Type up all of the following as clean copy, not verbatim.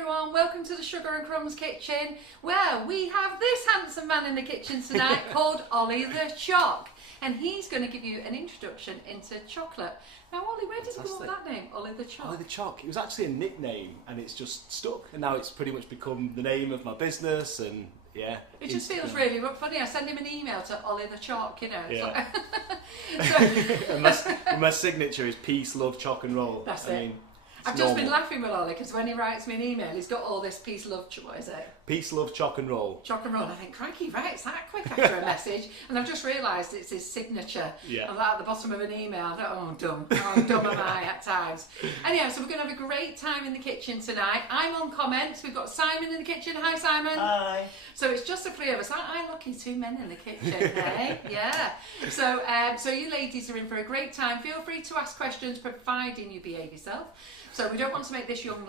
everyone, welcome to the Sugar and Crumbs Kitchen, where we have this handsome man in the kitchen tonight called Oli the Choc, and he's going to give you an introduction into chocolate. Now Oli, where did you go with that name, Oli the Choc? Oli the Choc. It was actually a nickname and it's just stuck, and now it's pretty much become the name of my business, and yeah. It just feels really funny. I send him an email to Oli the Choc, you know. Yeah. Like and my signature is peace, love, choc and roll. That's it. I've just been laughing with Oli because when he writes me an email, he's got all this peace, love, what is it? Peace, love, choc and roll. Choc and roll. I think, crikey, he writes that quick after a message. And I've just realised it's his signature. Yeah. I'm at the bottom of an email. I thought, oh, I'm dumb. Oh, dumb am I at times. Anyhow, so we're going to have a great time in the kitchen tonight. I'm on comments. We've got Simon in the kitchen. Hi, Simon. Hi. So it's just the three of us. Aren't I lucky? Two men in the kitchen, eh? Yeah. So, so you ladies are in for a great time. Feel free to ask questions, providing you behave yourself. So we don't want to make this young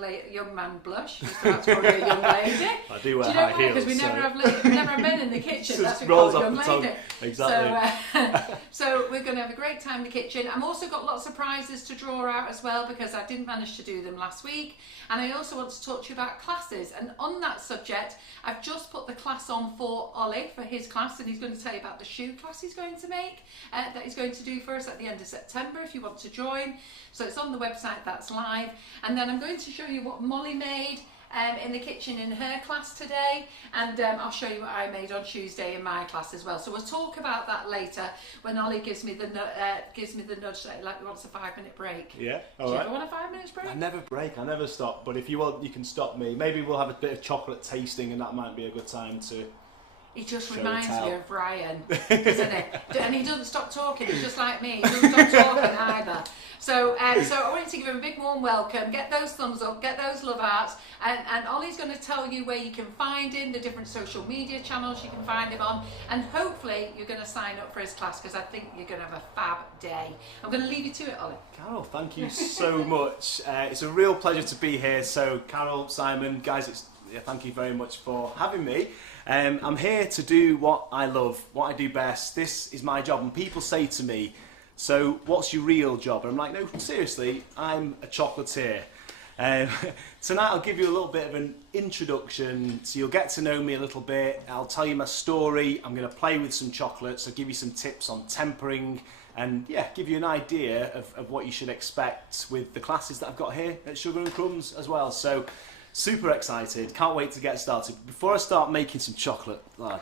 man blush. Just about to call you a young lady. I do wear you know high heels. Because we never have men in the kitchen. That's what we rolls call a off young the lady. tongue. Exactly. So we're going to have a great time in the kitchen. I've also got lots of prizes to draw out as well because I didn't manage to do them last week. And I also want to talk to you about classes. And on that subject, I've just put the class on for Oli for his class, and he's going to tell you about the shoe class he's going to make, that he's going to do for us at the end of September if you want to join. So it's on the website, that's live. And then I'm going to show you what Molly made in the kitchen in her class today, and I'll show you what I made on Tuesday in my class as well. So we'll talk about that later when Oli gives me the nudge that he wants a 5-minute break. Yeah, all Do you right. ever want a 5 minutes break? I never break, I never stop, but if you want, you can stop me. Maybe we'll have a bit of chocolate tasting, and that might be a good time to... He just show reminds and tell. me of Ryan, doesn't he? And he doesn't stop talking, he's just like me, he doesn't stop talking either. So so I want you to give him a big warm welcome, get those thumbs up, get those love hearts, and Oli's going to tell you where you can find him, the different social media channels you can find him on, and hopefully you're going to sign up for his class because I think you're going to have a fab day. I'm going to leave you to it, Oli. Carol, thank you so much. It's a real pleasure to be here. So Carol, Simon, guys, thank you very much for having me. I'm here to do what I love, what I do best. This is my job, and people say to me, so what's your real job? And I'm like, no, seriously, I'm a chocolatier. Tonight I'll give you a little bit of an introduction, so you'll get to know me a little bit. I'll tell you my story. I'm going to play with some chocolates, so give you some tips on tempering, and yeah, give you an idea of what you should expect with the classes that I've got here at Sugar and Crumbs as well. So super excited, can't wait to get started. Before I start making some chocolate, gotta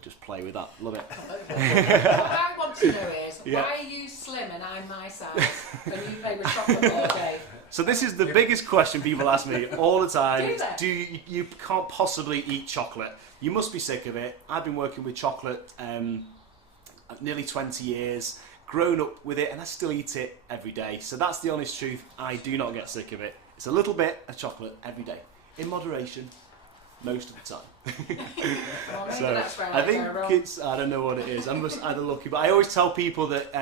just play with that, love it. What I want to know is, Yeah. why are you slim and I'm my size when you play with chocolate all day? So this is the biggest question people ask me all the time. Do they? You can't possibly eat chocolate. You must be sick of it. I've been working with chocolate nearly 20 years, grown up with it, and I still eat it every day. So that's the honest truth. I do not get sick of it. It's a little bit of chocolate every day, in moderation, most of the time. Well, maybe So that's where I go think wrong. it's, I don't know what it is, I'm just either lucky, but I always tell people that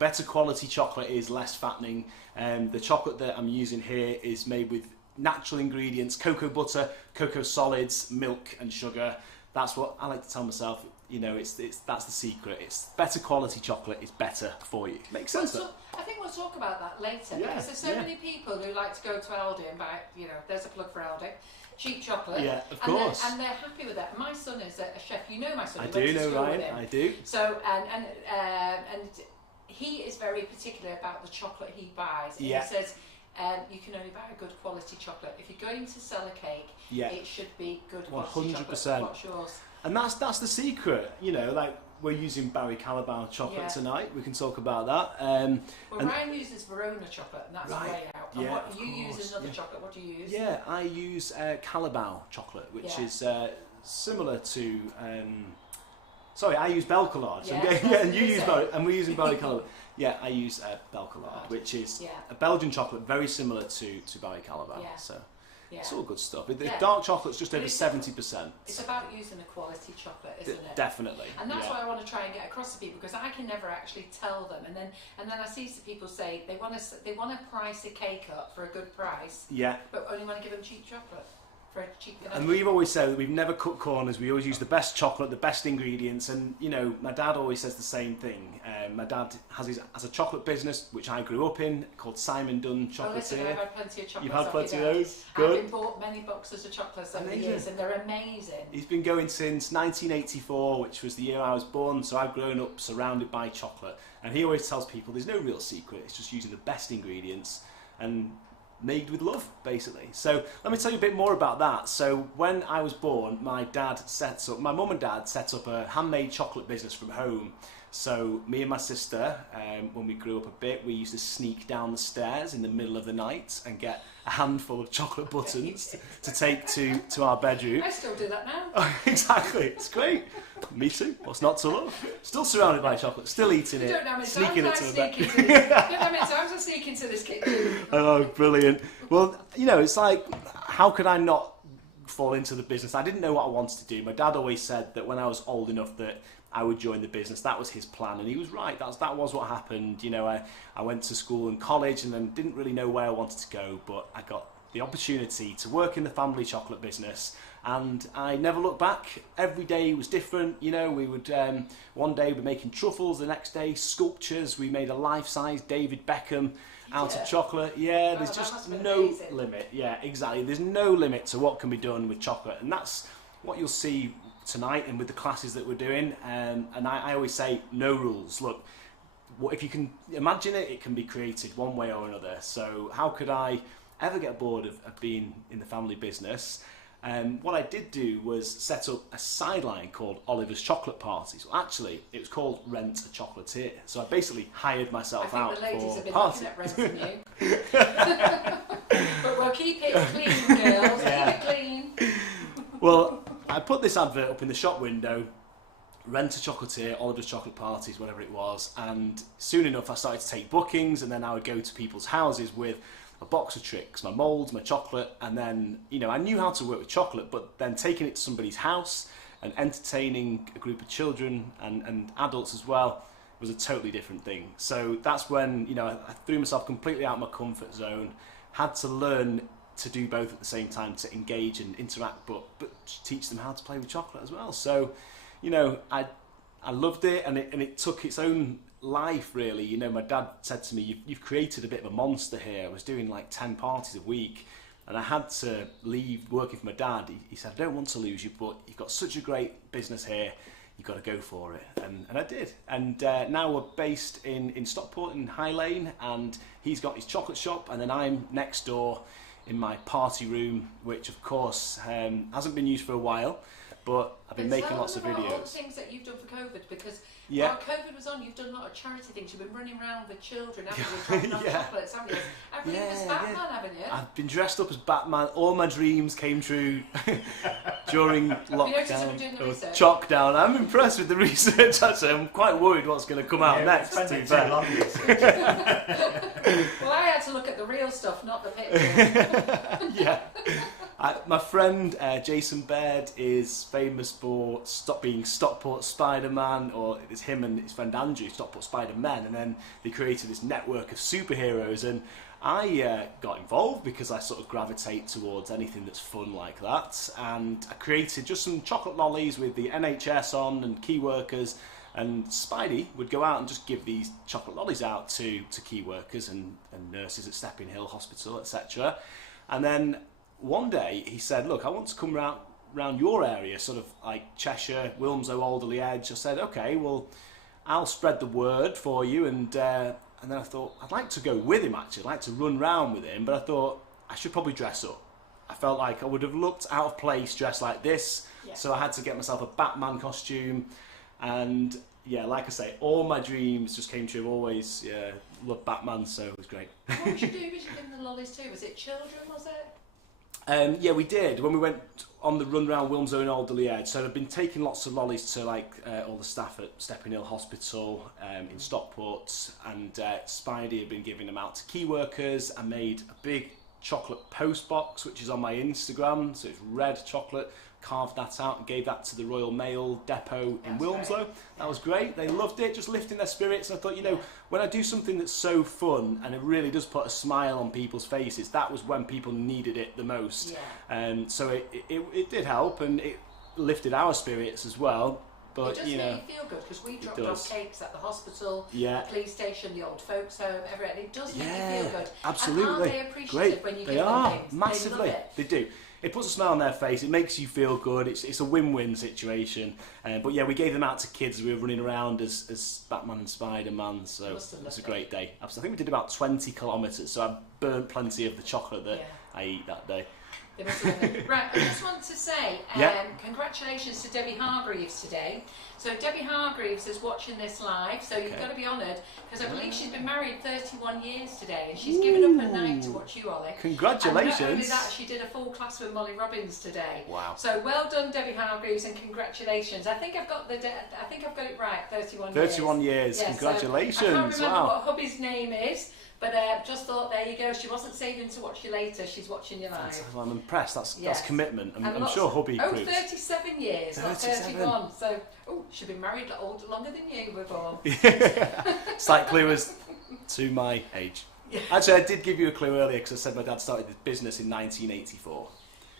better quality chocolate is less fattening. The chocolate that I'm using here is made with natural ingredients, cocoa butter, cocoa solids, milk and sugar. That's what I like to tell myself, you know, that's the secret. It's better quality chocolate is better for you. Makes sense though. I think we'll talk about that later, Yeah, because there's so many people who like to go to Aldi and buy, you know, there's a plug for Aldi, cheap chocolate. Yeah, of course. And they're happy with that. My son is a chef. You know my son. I He do went to know school with Ryan, him. I do. So and he is very particular about the chocolate he buys. And Yeah. He says you can only buy a good quality chocolate. If you're going to sell a cake, Yeah. it should be good quality 100%. chocolate. What's yours? And that's the secret, you know, like we're using Barry Callebaut chocolate tonight. We can talk about that. Well, and Ryan uses Verona chocolate, and that's Right, way out. And yeah, what of you use course, another yeah. chocolate. What do you use? Yeah, I use Callebaut chocolate, which Yeah. is similar to. Sorry, I use Belcollard. So Yeah, yeah, that's and what you you use said. Barry, and we're using Barry Callebaut. Yeah, I use Belcollard, Right. which is Yeah. a Belgian chocolate, very similar to Barry Callebaut. Yeah. So Yeah. it's all good stuff. The Yeah. dark chocolate's just But over it's- 70%. It's about using a quality chocolate, isn't it? Definitely. And that's yeah. what I want to try and get across to people, because I can never actually tell them. And then I see some people say they want to price a cake up for a good price, Yeah. but only want to give them cheap chocolate. for cheap. And we've always said that we've never cut corners. We always use the best chocolate, the best ingredients, and you know, my dad always says the same thing. My dad has a chocolate business which I grew up in called Simon Dunn Chocolatier. Well, listen, I've had plenty of chocolates. You've had plenty of those? Good. I've been bought many boxes of chocolates over the years, and they're amazing. He's been going since 1984, which was the year I was born, so I've grown up surrounded by chocolate. And he always tells people there's no real secret, it's just using the best ingredients and made with love, basically. So let me tell you a bit more about that. So when I was born, my mum and dad set up a handmade chocolate business from home. So me and my sister, when we grew up a bit, we used to sneak down the stairs in the middle of the night and get a handful of chocolate buttons to take to our bedroom. I still do that now. Oh, exactly, it's great. Me too. What's not to love? Still surrounded by chocolate, still eating it, sneaking it to the bed. You don't know how many times I sneak into this kitchen. Oh, brilliant. Well, you know, it's like, how could I not fall into the business? I didn't know what I wanted to do. My dad always said that when I was old enough that I would join the business. That was his plan, and he was right. That was what happened. You know, I went to school and college and then didn't really know where I wanted to go, but I got the opportunity to work in the family chocolate business, and I never looked back. Every day was different. You know, we would one day we're making truffles, the next day sculptures. We made a life-size David Beckham out of chocolate. Yeah, there's just no limit. Yeah, exactly. There's no limit to what can be done with chocolate, and that's what you'll see tonight and with the classes that we're doing. And I always say no rules. Look, if you can imagine it, it can be created one way or another. So how could I ever get bored of being in the family business? What I did do was set up a sideline called Oliver's Chocolate Parties. Well, actually, it was called Rent a Chocolatier. So I basically hired myself out for parties. I think the ladies have been looking at renting you. But we'll keep it clean, girls. Yeah. Keep it clean. Well, I put this advert up in the shop window, Rent a Chocolatier, Oliver's Chocolate Parties, whatever it was, and soon enough I started to take bookings, and then I would go to people's houses with a box of tricks, my moulds, my chocolate, and then, you know, I knew how to work with chocolate, but then taking it to somebody's house and entertaining a group of children and adults as well was a totally different thing. So that's when, you know, I threw myself completely out of my comfort zone, had to learn to do both at the same time, to engage and interact, but teach them how to play with chocolate as well. So, you know, I loved it, and it took its own life, really. You know, my dad said to me, you've created a bit of a monster here. I was doing like 10 parties a week, and I had to leave working for my dad. He said, I don't want to lose you, but you've got such a great business here, you've got to go for it. And I did. And now we're based in Stockport, in High Lane, and he's got his chocolate shop, and then I'm next door in my party room, which of course hasn't been used for a while, but I've been making lots of videos. All the things that you've done for COVID, because yeah, while COVID was on, you've done a lot of charity things. You've been running around with children, haven't you? Dropping off chocolates, haven't you? I've been as Batman, haven't you? I've been dressed up as Batman. All my dreams came true during lockdown or chockdown. I'm impressed with the research. Actually, I'm quite worried what's going to come out next. Well, I had to look at the real stuff, not the pictures. Yeah. My friend Jason Baird is famous for being Stockport Spider-Man, or it's him and his friend Andrew, Stockport Spider-Men, and then they created this network of superheroes, and I got involved because I sort of gravitate towards anything that's fun like that, and I created just some chocolate lollies with the NHS on and key workers, and Spidey would go out and just give these chocolate lollies out to key workers and nurses at Stepping Hill Hospital, etc. And then one day he said, look, I want to come round your area, sort of like Cheshire, Wilmslow, Alderley Edge. I said, okay, well, I'll spread the word for you. And then I thought, I'd like to go with him, actually. I'd like to run round with him, but I thought I should probably dress up. I felt like I would have looked out of place dressed like this, so I had to get myself a Batman costume. And yeah, like I say, all my dreams just came true. I've always loved Batman, so it was great. What did you do? Did you give them the lollies too? Was it children, was it? Yeah, we did. When we went on the run round Wilmslow and Alderley Edge, so I've been taking lots of lollies to like all the staff at Stepping Hill Hospital in Stockport, and Spidey had been giving them out to key workers. I made a big chocolate post box, which is on my Instagram. So it's red chocolate. Carved that out and gave that to the Royal Mail depot in Wilmslow. Great. That was great. They loved it, just lifting their spirits. And I thought, you know, when I do something that's so fun and it really does put a smile on people's faces, that was when people needed it the most. So it did help, and it lifted our spirits as well. But, it does make you feel good, because we dropped off cakes at the hospital, the police station, the old folks home, everything. It does make you feel good. Absolutely. And aren't they appreciative when you give them things? Massively. They love it. They do. It puts a smile on their face. It makes you feel good. It's a win-win situation. But yeah, we gave them out to kids. We were running around as Batman and Spider-Man. So it was a great day. I think we did about 20 kilometres. So I burnt plenty of the chocolate that I eat that day. Right, I just want to say congratulations to Debbie Hargreaves today. So Debbie Hargreaves is watching this live, so you've got to be honoured, because I believe she's been married 31 years today, and she's given up her night to watch you, Ollie. Congratulations. And not only that, she did a full class with Molly Robbins today. Wow. So well done, Debbie Hargreaves, and congratulations. I think I've got it right. 31 years. 31 years. Yeah, congratulations. So I can't remember what hubby's name is. But just thought, there you go. She wasn't saving to watch you later. She's watching you live. Well, I'm impressed. That's commitment. I'm sure hubby proves. 37 years, 37. Not 31. So, she's been married longer than you were born. It's like clue as to my age. Yeah. Actually, I did give you a clue earlier, because I said my dad started this business in 1984.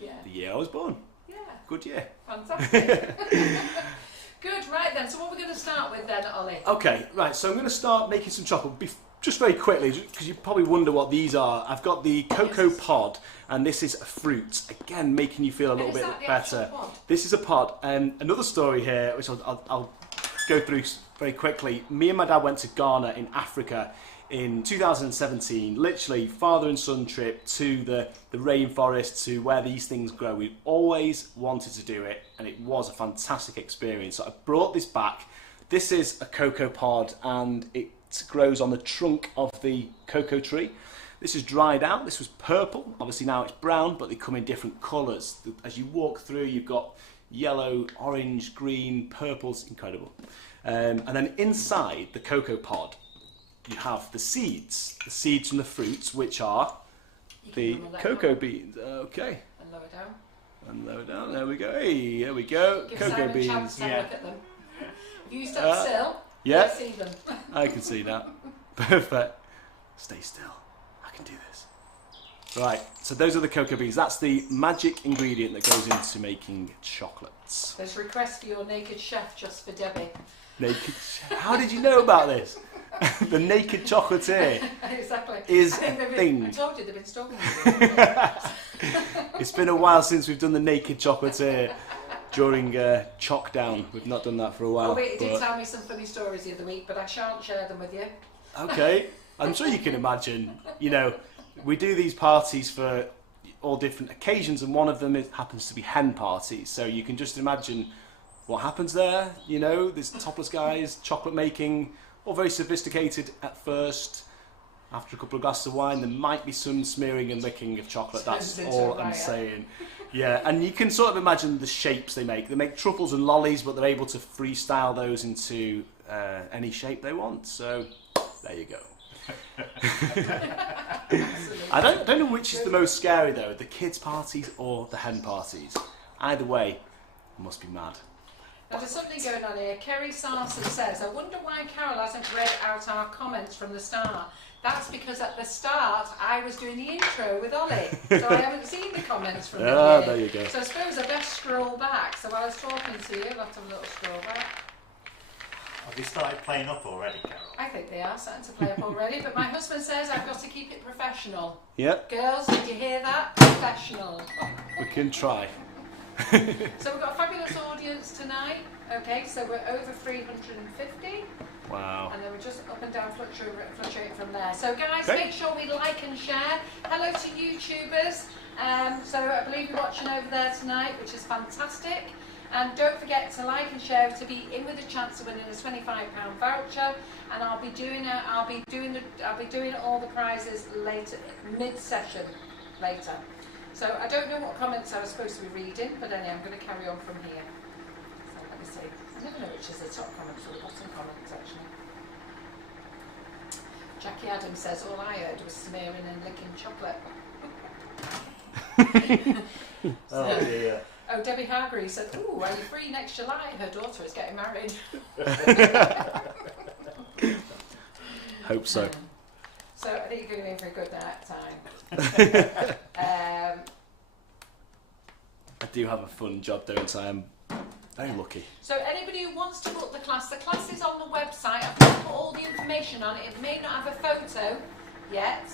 Yeah. The year I was born. Yeah. Good year. Fantastic. Good, right then. So what we're going to start with then, Ollie? Okay, right. So I'm going to start making some chocolate. Just very quickly, because you probably wonder what these are. I've got the cocoa pod, and this is a fruit. Again, making you feel a little bit better. This is a pod. Another story here, which I'll go through very quickly. Me and my dad went to Ghana in Africa in 2017. Literally, father and son trip to the rainforest, to where these things grow. We've always wanted to do it, and it was a fantastic experience. So I brought this back. This is a cocoa pod, and it grows on the trunk of the cocoa tree. This is dried out. This was purple. Obviously now it's brown, but they come in different colours. As you walk through, you've got yellow, orange, green, purples. Incredible. And then inside the cocoa pod, you have the seeds from the fruits, which are the cocoa beans. Okay. And lower down. And lower down. There we go. Hey, there we go. Give cocoa Simon beans. A chance to have a look at them. If you stand still, yeah, see them. I can see that. Perfect. Stay still. I can do this. Right, so those are the cocoa beans. That's the magic ingredient that goes into making chocolates. There's a request for your naked chef just for Debbie. Naked chef? How did you know about this? The naked chocolatier. Exactly. Is a thing. I told you they've been stalking you. It's been a while since we've done the naked chocolatier. During Choc Down. We've not done that for a while. Oh wait, he did tell me some funny stories the other week, but I shan't share them with you. Okay. I'm sure you can imagine, you know, we do these parties for all different occasions, and one of them happens to be hen parties. So you can just imagine what happens there. You know, there's topless guys, chocolate making, all very sophisticated at first. After a couple of glasses of wine, there might be some smearing and licking of chocolate. That's all I'm saying. Yeah, and you can sort of imagine the shapes they make. They make truffles and lollies, but they're able to freestyle those into any shape they want. So, there you go. I don't know which is the most scary though, the kids' parties or the hen parties. Either way, I must be mad. Now there's something going on here. Kerry Sarson says, I wonder why Carol hasn't read out our comments from the start. That's because at the start I was doing the intro with Ollie, so I haven't seen the comments from the there you go. So I suppose I best scroll back. So while I was talking to you, I'll have to have a little scroll back. Have they started playing up already, Carol? I think they are starting to play up already, but my husband says I've got to keep it professional. Yep. Girls, did you hear that? Professional. We can try. So we've got a fabulous audience tonight. Okay, so we're over 350. Wow. And then we're just up and down fluctuating from there. So guys, make sure we like and share. Hello to YouTubers. So I believe you're watching over there tonight, which is fantastic. And don't forget to like and share to be in with a chance of winning a £25 voucher. And I'll be doing all the prizes later, mid-session later. So I don't know what comments I was supposed to be reading, but anyway, I'm going to carry on from here. So let me see. I never know which is the top comments or the bottom comments actually. Jackie Adams says all I heard was smearing and licking chocolate. Oh dear. Oh, Debbie Hargreaves said, "Ooh, are you free next July? Her daughter is getting married." Hope so. So I think you're going to be in for a good time. I do have a fun job, don't I? I'm very lucky. So anybody who wants to book the class is on the website. I've put all the information on it. It may not have a photo yet,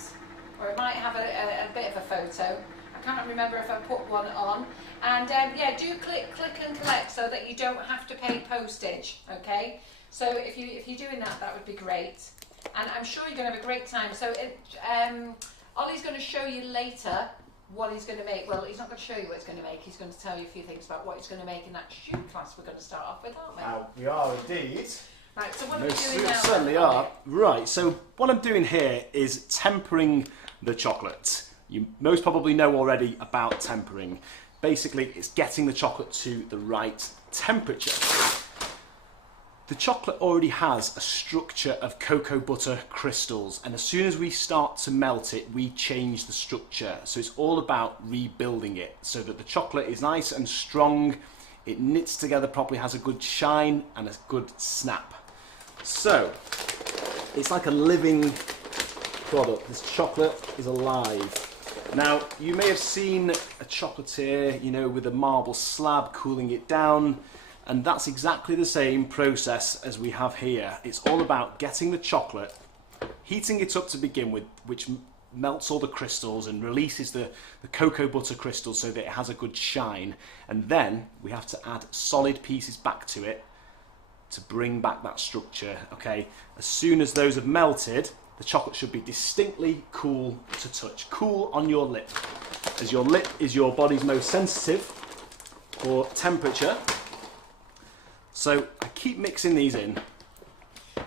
or it might have a bit of a photo. I can't remember if I put one on. And yeah, do click and collect so that you don't have to pay postage. Okay. So if you're doing that, that would be great. And I'm sure you're going to have a great time. So Ollie's going to show you later what he's going to make. Well, he's not going to show you what he's going to make. He's going to tell you a few things about what he's going to make in that shoe class we're going to start off with, aren't we? We are indeed. Right, so what are we doing now? Certainly are. Right, so what I'm doing here is tempering the chocolate. You most probably know already about tempering. Basically, it's getting the chocolate to the right temperature. The chocolate already has a structure of cocoa butter crystals, and as soon as we start to melt it, we change the structure. So it's all about rebuilding it so that the chocolate is nice and strong, it knits together properly, has a good shine and a good snap. So it's like a living product. This chocolate is alive. Now, you may have seen a chocolatier, you know, with a marble slab cooling it down. And that's exactly the same process as we have here. It's all about getting the chocolate, heating it up to begin with, which melts all the crystals and releases the cocoa butter crystals so that it has a good shine. And then we have to add solid pieces back to it to bring back that structure, okay? As soon as those have melted, the chocolate should be distinctly cool to touch. Cool on your lip, as your lip is your body's most sensitive for temperature. So I keep mixing these in.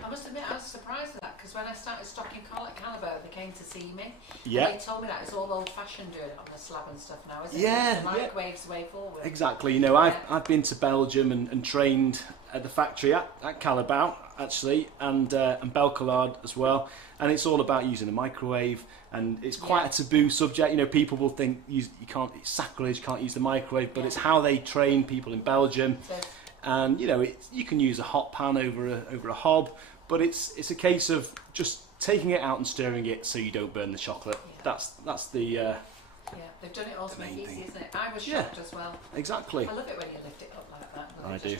I must admit, I was surprised at that because when I started stocking Caliber, they came to see me. Yeah. They told me that it's all old-fashioned doing it on the slab and stuff now, isn't it? Yeah. The microwave's the way forward. Exactly. You know, I've been to Belgium and trained at the factory at Calabau actually, and Belcolard as well. And it's all about using a microwave, and it's quite a taboo subject. You know, people will think you can't. It's sacrilege. You can't use the microwave, but it's how they train people in Belgium. So, and you know, you can use a hot pan over a hob, but it's a case of just taking it out and stirring it so you don't burn the chocolate. Yeah. That's the yeah, they've done it all to make it easy, isn't it? I was shocked as well. Exactly. I love it when you lift it up like that. I do.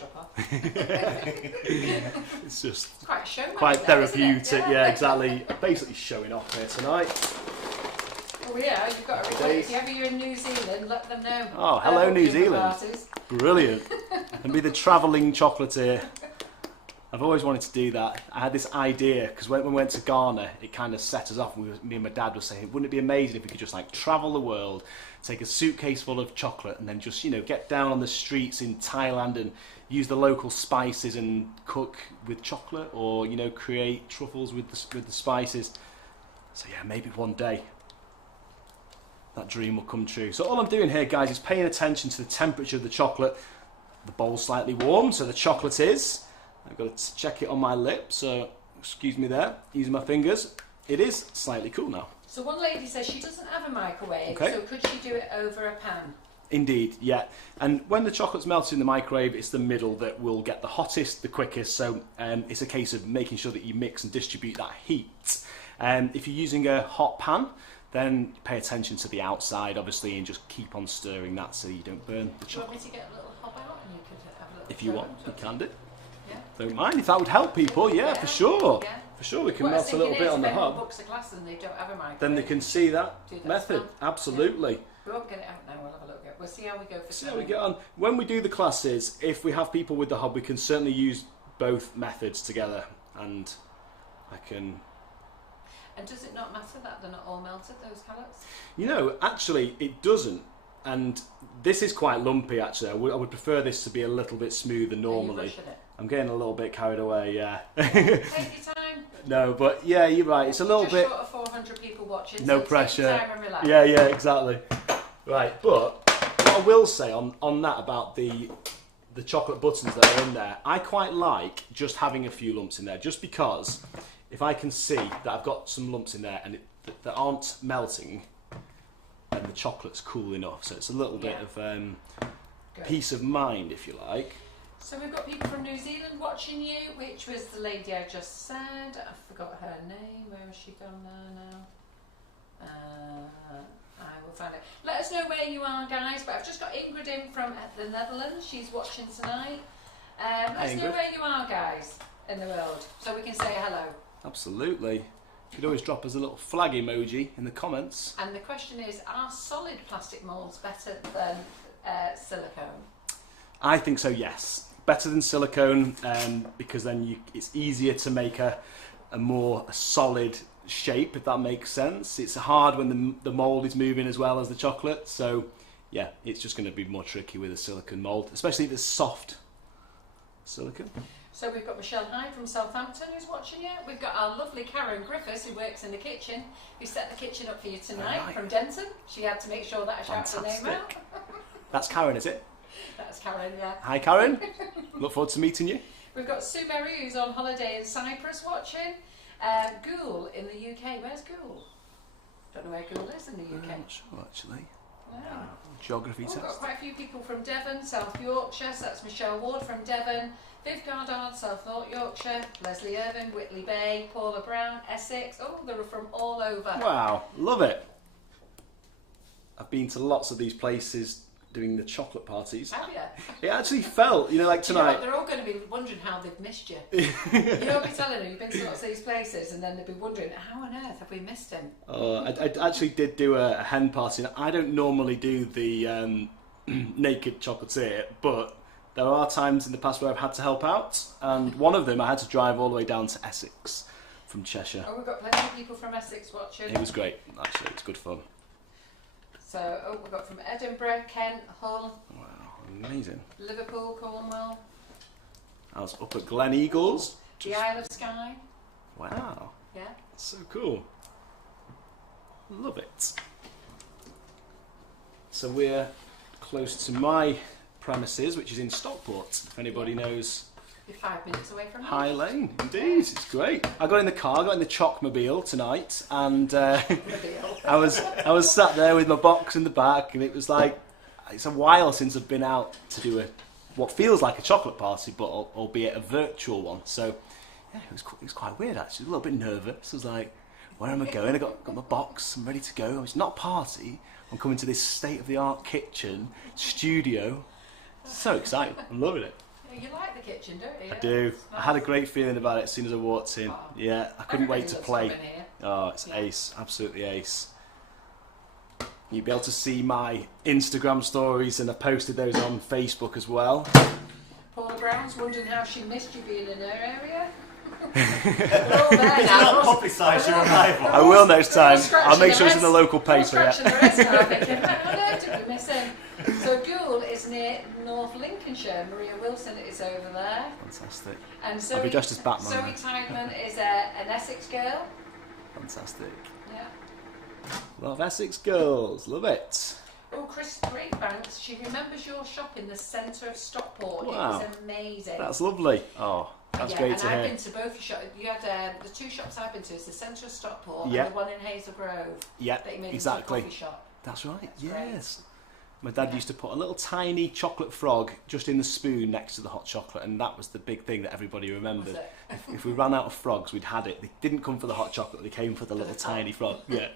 It's just it's quite a show, quite therapeutic. Yeah. Yeah, exactly. Basically showing off here tonight. Oh yeah, you've got to report. If ever you're in New Zealand, let them know. Oh, hello New Zealand. Brilliant. And be the travelling chocolatier. I've always wanted to do that. I had this idea because when we went to Ghana, it kind of set us off. Me and my dad were saying, wouldn't it be amazing if we could just like travel the world, take a suitcase full of chocolate, and then just, you know, get down on the streets in Thailand and use the local spices and cook with chocolate, or, you know, create truffles with the spices. So yeah, maybe one day that dream will come true. So all I'm doing here, guys, is paying attention to the temperature of the chocolate. The bowl's slightly warm, so the chocolate is. I've got to check it on my lip, so excuse me there, using my fingers. It is slightly cool now. So one lady says she doesn't have a microwave, so could she do it over a pan? Indeed, yeah. And when the chocolate's melted in the microwave, it's the middle that will get the hottest, the quickest, so it's a case of making sure that you mix and distribute that heat. If you're using a hot pan, then pay attention to the outside, obviously, and just keep on stirring that so you don't burn the chocolate. Do you want me to get a little hob out and you could have a little If you want, you can do. Yeah. Don't mind, if that would help people, yeah, for sure. Yeah. For sure, we can melt a little bit on the hob. Books a class and they don't have a microwave, then they can see that method, absolutely. Yeah. We won't get it out now, we'll have a look at it. We'll see how we go for See how we get on. When we do the classes, if we have people with the hob, we can certainly use both methods together, and I can... And does it not matter that they're not all melted, those calories? You know, actually, it doesn't. And this is quite lumpy, actually. I would prefer this to be a little bit smoother normally. Are you rushing it? I'm getting a little bit carried away, yeah. Take your time. No, but yeah, you're right. It's a little bit... Just short of 400 people watching, no so pressure. Take your time and relax. Yeah, exactly. Right, but what I will say on that about the chocolate buttons that are in there, I quite like just having a few lumps in there, just because if I can see that I've got some lumps in there and that aren't melting, then the chocolate's cool enough. So it's a little bit of Good. peace of mind, if you like. So we've got people from New Zealand watching you, which was the lady I just said. I forgot her name. Where has she gone now? I will find it. Let us know where you are, guys. But I've just got Ingrid in from the Netherlands. She's watching tonight. Let us know where you are, guys, in the world, so we can say hello. Absolutely. You could always drop us a little flag emoji in the comments. And the question is, are solid plastic moulds better than silicone? I think so, yes. Better than silicone, because then it's easier to make a more solid shape, if that makes sense. It's hard when the mould is moving as well as the chocolate, so yeah, it's just going to be more tricky with a silicone mould, especially if it's soft silicone. So we've got Michelle Hyde from Southampton who's watching you. We've got our lovely Karen Griffiths who works in the kitchen, who set the kitchen up for you tonight, from Denton. She had to make sure that I shout her name out. That's Karen, is it? That's Karen, yeah. Hi Karen, look forward to meeting you. We've got Sue Berry who's on holiday in Cyprus watching. Goole in the UK. Where's Goole? Don't know where Goole is in the UK. I'm not sure actually. No. Geography We've test. got quite a few people from Devon, South Yorkshire. So that's Michelle Ward from Devon, Viv Gardard, South North Yorkshire, Leslie Irvin, Whitley Bay, Paula Brown, Essex. Oh, they're from all over. Wow, love it. I've been to lots of these places doing the chocolate parties. Have you? It actually felt, like tonight. They're all going to be wondering how they've missed you. I'll be telling them you've been to lots of these places, and then they'll be wondering, how on earth have we missed him? I actually did do a hen party. Now, I don't normally do the naked chocolatier, but there are times in the past where I've had to help out, and one of them I had to drive all the way down to Essex from Cheshire. Oh, we've got plenty of people from Essex watching. It was great, actually. It's good fun. So, we've got from Edinburgh, Kent, Hull. Wow, amazing. Liverpool, Cornwall. I was up at Glen Eagles. The Isle of Skye. Wow. Yeah. So cool. Love it. So we're close to my premises, which is in Stockport, if anybody knows. You're 5 minutes away from High Lane, indeed, it's great. I got in the car, got in the Choc-mobile tonight, and I was sat there with my box in the back, and it was like, it's a while since I've been out to do what feels like a chocolate party, but albeit a virtual one. So yeah, it was quite weird actually, a little bit nervous. I was like, where am I going? I got my box, I'm ready to go. It's not a party, I'm coming to this state-of-the-art kitchen, studio. So excited, I'm loving it. You like the kitchen, don't you? I do. Nice. I had a great feeling about it as soon as I walked in. Yeah, I couldn't wait to play. Here. Oh, it's ace, absolutely ace. You'll be able to see my Instagram stories, and I posted those on Facebook as well. Paula Brown's wondering how she missed you being in her area. Did not publicise your arrival. I will next time. I'll make sure it's in the local paper. Yeah. How on earth did we miss him? So Goole is near North Lincolnshire. Maria Wilson is over there. Fantastic. And I'll be dressed as Batman. Zoe Tideman is an Essex girl. Fantastic. Yeah. Love Essex girls. Love it. Oh, Chris Greatbanks, she remembers your shop in the centre of Stockport. Wow. It was amazing. That's lovely. Oh, that's great to hear. And I've been to both your shops. You had the two shops I've been to is the centre of Stockport and the one in Hazel Grove. Yeah, that you made exactly. into a coffee shop. That's right. That's yes. great. My dad used to put a little tiny chocolate frog just in the spoon next to the hot chocolate, and that was the big thing that everybody remembered. If we ran out of frogs, we'd had it. They didn't come for the hot chocolate, they came for the little tiny frog. Yeah.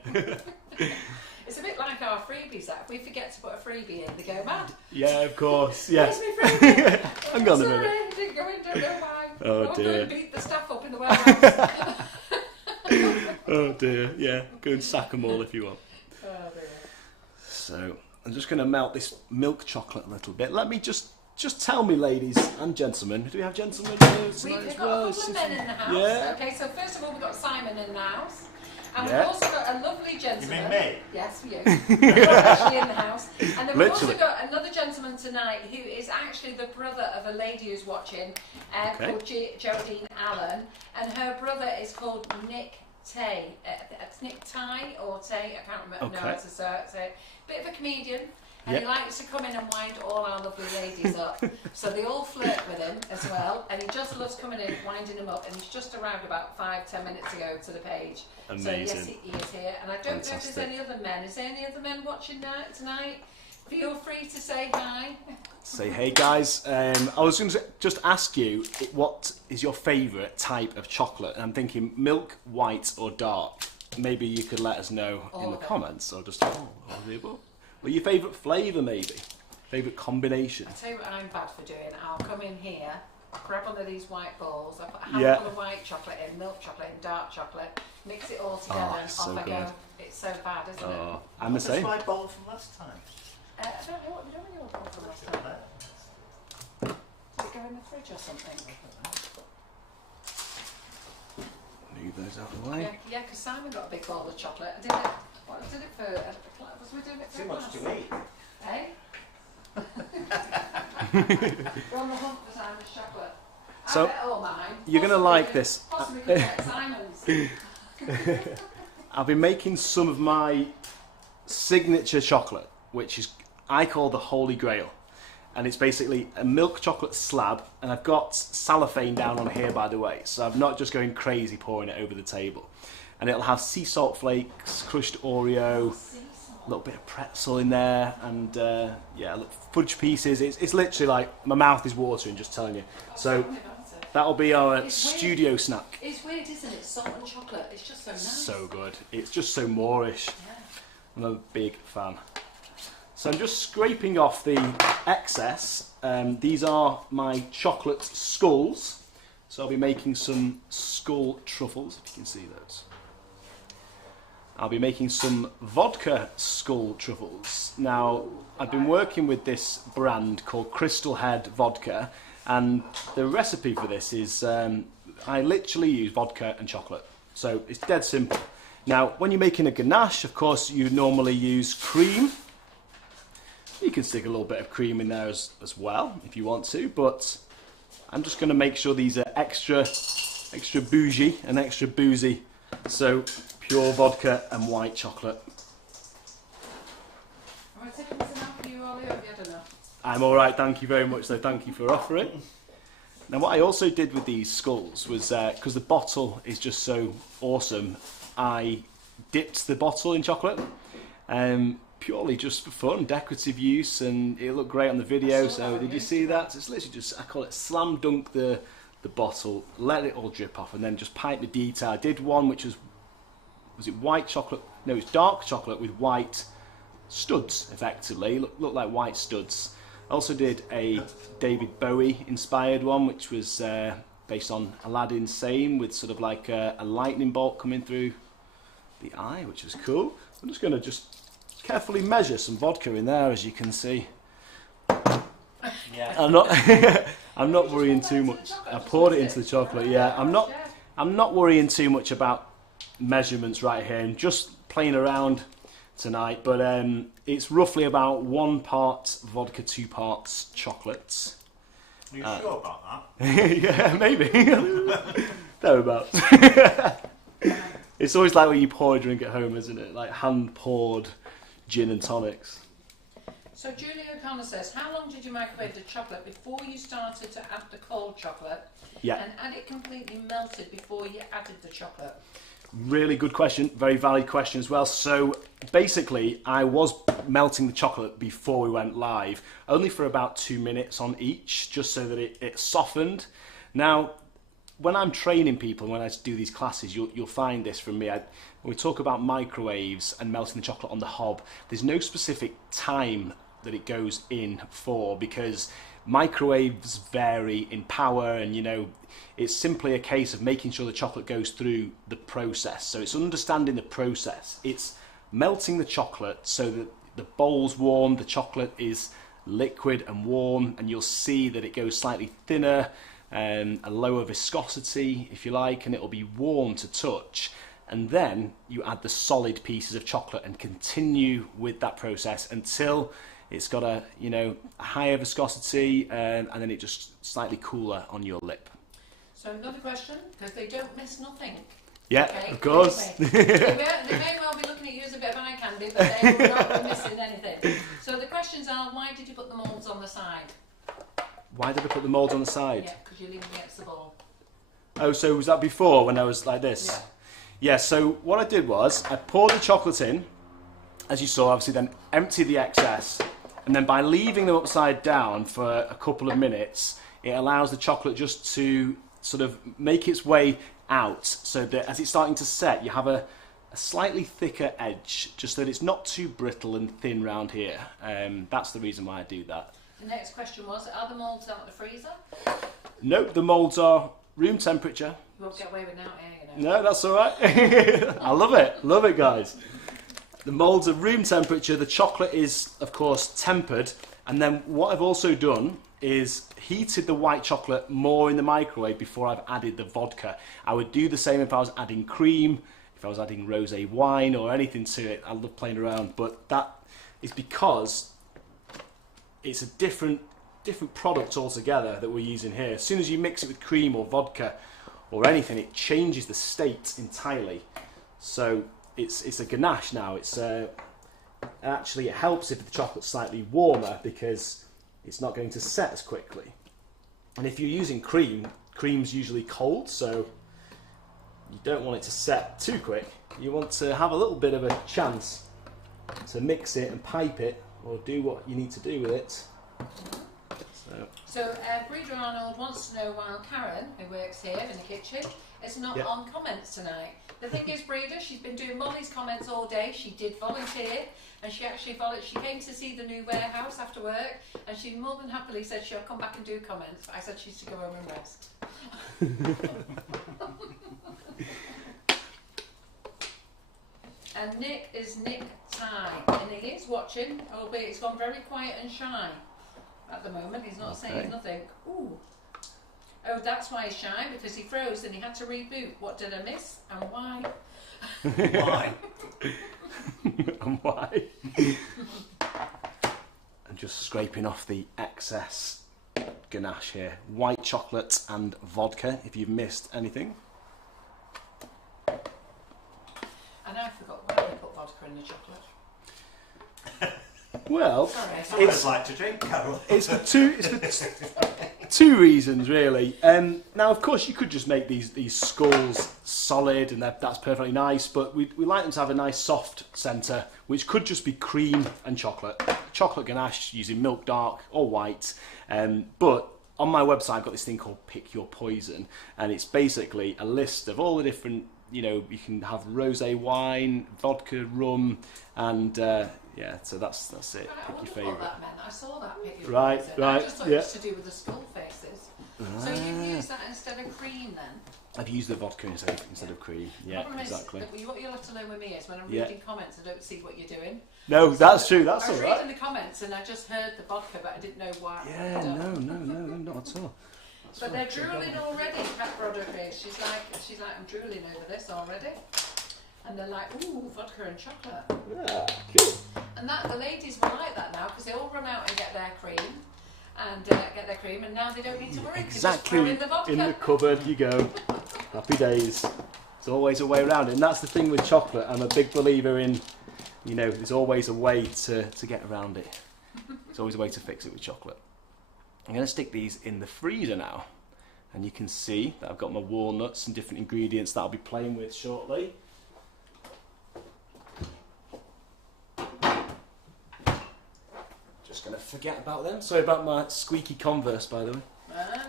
It's a bit like our freebies, that if we forget to put a freebie in, they go mad. Yeah, of course. Yeah. Where's my freebie? Hang on a Sorry, minute. it didn't go in, don't know why. Oh dear. Go beat the staff up in the warehouse. Oh dear. Yeah, go and sack them all if you want. Oh dear. So I'm just going to melt this milk chocolate a little bit. Let me just tell me, ladies and gentlemen. Do we have gentlemen here tonight We've as got well? a couple of men in the house. Yeah. Okay, so first of all, we've got Simon in the house. And Yeah. we've also got a lovely gentleman. You mean me? Yes, for you. We're actually in the house. And then we've Literally. also got another gentleman tonight who is actually the brother of a lady who's watching called Geraldine Allen. And her brother is called Nick Tay. It's Nick Ty or Tay, I can't remember. Okay. No, it's a bit of a comedian. And he likes to come in and wind all our lovely ladies up. So they all flirt with him as well, and he just loves coming in, winding them up, and he's just arrived about 5-10 minutes ago to the page. Amazing. So yes, he is here. And I don't know if Fantastic. there's any other men. Is there any other men watching tonight? Feel free to say hi. Say hey guys. I was going to just ask you, what is your favourite type of chocolate? And I'm thinking milk, white or dark. Maybe you could let us know in the comments, or just all of the above. Or your favourite flavour maybe? Favourite combination? I'll tell you what I'm bad for doing. I'll come in here, grab one of these white balls, I put a handful of white chocolate in, milk chocolate in, dark chocolate, mix it all together and off I go. It's so bad, isn't it? I'm the same. That's my bowl from last time. I don't know what we done with your bowl from last time. Did it go in the fridge or something? Move those out of the way. Yeah, because Simon got a big bowl of chocolate. I did it. What did it for? Was we doing it for Too much to eat. Eh? We're on the hunt for Simon's chocolate. So, I bet all mine. you're going to like this. Possibly could get Simon's. I've been making some of my signature chocolate, which is I call the Holy Grail. And it's basically a milk chocolate slab, and I've got cellophane down on here, by the way, so I'm not just going crazy pouring it over the table. And it'll have sea salt flakes, crushed Oreo, a little bit of pretzel in there, and yeah, look, fudge pieces. It's literally like my mouth is watering just telling you. So that'll be our studio snack. It's weird, isn't it? Salt and chocolate. It's just so nice. So good. It's just so Moorish. Yeah. I'm a big fan. So I'm just scraping off the excess. These are my chocolate skulls. So I'll be making some skull truffles, if you can see those. I'll be making some vodka skull truffles. Now, I've been working with this brand called Crystal Head Vodka, and the recipe for this is I literally use vodka and chocolate. So it's dead simple. Now, when you're making a ganache, of course, you normally use cream. You can stick a little bit of cream in there as well if you want to, but I'm just going to make sure these are extra bougie and extra boozy. So pure vodka and white chocolate. Am I taking this enough for you, Oli? Or have you had enough? I'm all right, thank you very much. So thank you for offering. Now, what I also did with these skulls was because the bottle is just so awesome, I dipped the bottle in chocolate. Purely just for fun, decorative use, and it looked great on the video. So did you see that? It's literally just, I call it slam dunk the bottle, let it all drip off, and then just pipe the detail. I did one which was it white chocolate? No, it's dark chocolate with white studs, effectively. Looked like white studs. I also did a David Bowie inspired one, which was based on Aladdin's Same, with sort of like a lightning bolt coming through the eye, which is cool. I'm just going to just carefully measure some vodka in there, as you can see. Yeah. I'm not worrying too much. I poured it into the chocolate. Yeah, I'm not worrying too much about measurements right here. I'm just playing around tonight, but it's roughly about 1 part vodka, 2 parts chocolate. Are you sure about that? Yeah, maybe. Thereabouts. It's always like when you pour a drink at home, isn't it? Like hand poured gin and tonics. So Julie O'Connor says, how long did you microwave the chocolate before you started to add the cold chocolate? Yeah. And had it completely melted before you added the chocolate? Really good question, very valid question as well. So basically, I was melting the chocolate before we went live, only for about 2 minutes on each, just so that it softened. Now, when I'm training people, when I do these classes, you'll find this from me. When we talk about microwaves and melting the chocolate on the hob, there's no specific time that it goes in for, because microwaves vary in power, and it's simply a case of making sure the chocolate goes through the process. So it's understanding the process. It's melting the chocolate so that the bowl's warm, the chocolate is liquid and warm, and you'll see that it goes slightly thinner, a lower viscosity, if you like, and it'll be warm to touch. And then you add the solid pieces of chocolate and continue with that process until it's got a higher viscosity, and then it just slightly cooler on your lip. So another question, because they don't miss nothing. Yeah, Okay, of course. they may well be looking at you as a bit of eye candy, but they're not missing anything. So the questions are, why did you put the moulds on the side? Why did I put the mould on the side? Yeah, because you're leaving the extra ball. Oh, so was that before when I was like this? Yeah. Yeah, so what I did was I poured the chocolate in, as you saw, obviously then emptied the excess, and then by leaving them upside down for a couple of minutes, it allows the chocolate just to sort of make its way out, so that as it's starting to set, you have a slightly thicker edge, just so that it's not too brittle and thin round here. That's the reason why I do that. The next question was, are the moulds out of the freezer? Nope, the moulds are room temperature. You won't get away with now, you know. No, that's all right. I love it, guys. The moulds are room temperature. The chocolate is, of course, tempered. And then what I've also done is heated the white chocolate more in the microwave before I've added the vodka. I would do the same if I was adding cream, if I was adding rosé wine or anything to it. I love playing around, but that is because it's a different product altogether that we're using here. As soon as you mix it with cream or vodka or anything, it changes the state entirely. So it's a ganache now. It's actually it helps if the chocolate's slightly warmer because it's not going to set as quickly. And if you're using cream, cream's usually cold, so you don't want it to set too quick. You want to have a little bit of a chance to mix it and pipe it or do what you need to do with it. So Breeder Arnold wants to know why Karen, who works here in the kitchen, is not on comments tonight. The thing is, Breeder, she's been doing Molly's comments all day. She did volunteer, and she actually she came to see the new warehouse after work, and she more than happily said she'll come back and do comments. But I said she's to go home and rest. And Nick is Nick Ty, and he is watching, albeit he's gone very quiet and shy at the moment. He's not saying nothing. Ooh. Oh, that's why he's shy, because he froze and he had to reboot. What did I miss and why? Why? And why? I'm just scraping off the excess ganache here. White chocolate and vodka, if you've missed anything. And I forgot why they put vodka in the chocolate. Well, Sorry, It's like to drink, Carol. it's for two reasons, really. Now, of course, you could just make these skulls solid, and that's perfectly nice. But we like them to have a nice soft centre, which could just be cream and chocolate. Chocolate ganache using milk dark or white. But on my website, I've got this thing called Pick Your Poison, and it's basically a list of all the different. You know, you can have rosé wine, vodka, rum, and yeah, so that's it. I Pick your wondered what favourite. that meant. I saw that picture. Right. I just thought it was to do with the skull faces. So you use that instead of cream then? I've used the vodka instead of cream. Yeah, Problem exactly. Is, what you'll have to learn with me is when I'm reading comments, I don't see what you're doing. No, that's true. That's I all was right. reading the comments and I just heard the vodka, but I didn't know why. Yeah, no, not at all. That's But fine. they're drooling already, Cat Broderick. She's like, I'm drooling over this already. And they're like, ooh, vodka and chocolate. Yeah, cool. And the ladies will like that now because they all run out and get their cream. And now they don't need to worry. Exactly. They just throw in the vodka. In the cupboard you go. Happy days. There's always a way around it, and that's the thing with chocolate. I'm a big believer in, you know, there's always a way to get around it. There's always a way to fix it with chocolate. I'm going to stick these in the freezer now, and you can see that I've got my walnuts and different ingredients that I'll be playing with shortly. Just going to forget about them. Sorry about my squeaky Converse, by the way.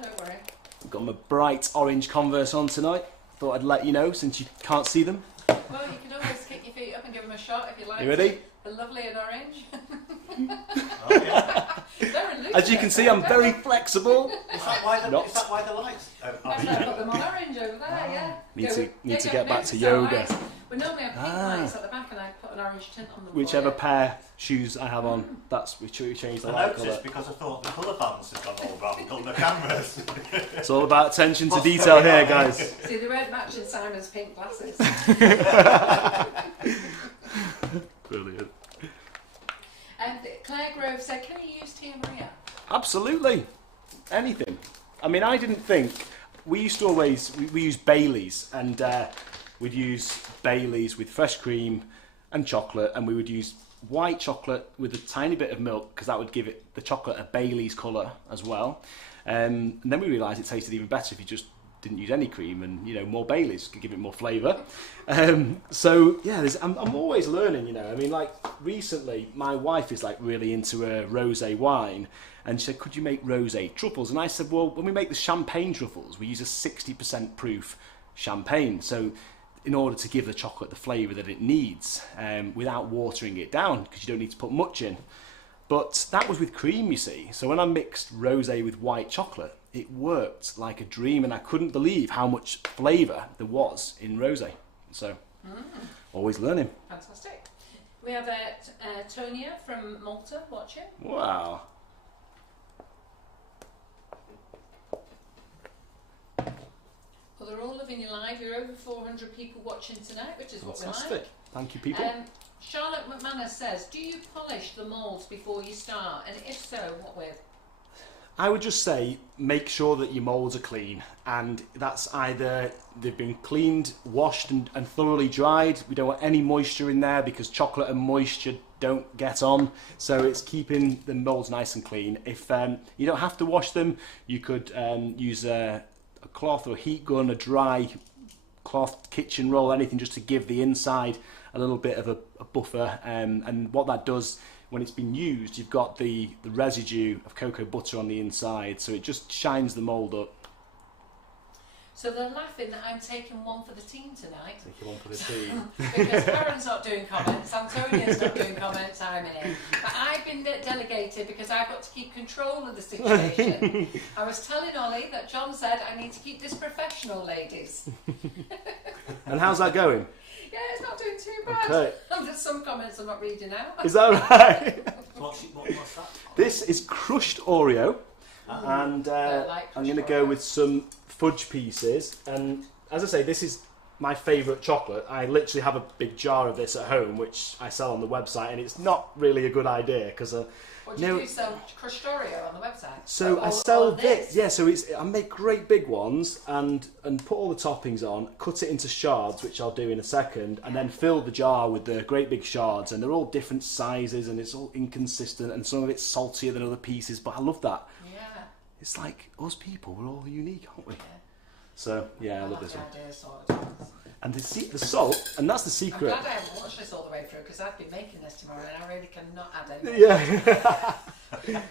Don't worry. I've got my bright orange Converse on tonight. Thought I'd let you know since you can't see them. Well, you can always kick your feet up and give them a shot if you like. You ready? They're lovely and orange. Oh, yeah. They're elusive. As you can see, I'm very flexible. Is that why the lights I've got them on orange over there, yeah. Need to get back to notice yoga. our lights. We normally have pink lights at the back and I put an orange tint on them. Whichever pair shoes I have on, we change the I light noticed colour. because I thought the colour bands had gone all round on the cameras. It's all about attention to detail here, guys. See, they weren't matching Simon's pink glasses. Brilliant. And Claire Grove said, can you use Tia Maria? Absolutely. Anything. I mean, I didn't think... We used to always... We use Baileys, and we'd use Baileys with fresh cream and chocolate, and we would use white chocolate with a tiny bit of milk because that would give it the chocolate a Bailey's colour as well. And then we realised it tasted even better if you just didn't use any cream, and more Baileys could give it more flavour. So yeah, I'm always learning. I mean, like recently, my wife is like really into a rosé wine, and she said, "Could you make rosé truffles?" And I said, "Well, when we make the champagne truffles, we use a 60% proof champagne. So in order to give the chocolate the flavour that it needs, without watering it down, because you don't need to put much in." But that was with cream, you see. So when I mixed rosé with white chocolate, it worked like a dream, and I couldn't believe how much flavour there was in rosé. So, always learning. Fantastic. We have Tonia from Malta watching. Wow. Well, they're all loving you live. You're over 400 people watching tonight, which is Fantastic. what we like. Thank you, people. Charlotte McManus says, do you polish the moulds before you start? And if so, what with? I would just say make sure that your moulds are clean, and that's either they've been cleaned, washed and thoroughly dried. We don't want any moisture in there because chocolate and moisture don't get on, so it's keeping the moulds nice and clean. If you don't have to wash them, you could use a cloth or a heat gun, a dry cloth kitchen roll, anything just to give the inside a little bit of a buffer, and what that does when it's been used, you've got the residue of cocoa butter on the inside, so it just shines the mould up. So they're laughing that I'm taking one for the team tonight. Taking one for the team. Because Karen's not doing comments, Antonia's not doing comments, I'm in it. But I've been delegated because I've got to keep control of the situation. I was telling Ollie that John said I need to keep this professional, ladies. And how's that going? Yeah, it's not doing too bad. Okay. There's some comments I'm not reading out. Is that right? What's that? This is crushed Oreo, and I'm going to go with some fudge pieces. And as I say, this is my favourite chocolate. I literally have a big jar of this at home, which I sell on the website, and it's not really a good idea because What do you do, sell crushed Oreo on the website? So I sell this. Yeah, so I make great big ones and put all the toppings on, cut it into shards, which I'll do in a second, and then fill the jar with the great big shards, and they're all different sizes and it's all inconsistent, and some of it's saltier than other pieces, but I love that. Yeah. It's like us people, we're all unique, aren't we? Yeah. So yeah, I love this one. Idea, And the salt, and that's the secret. I'm glad I haven't watched this all the way through because I've been making this tomorrow and I really cannot add any. Yeah.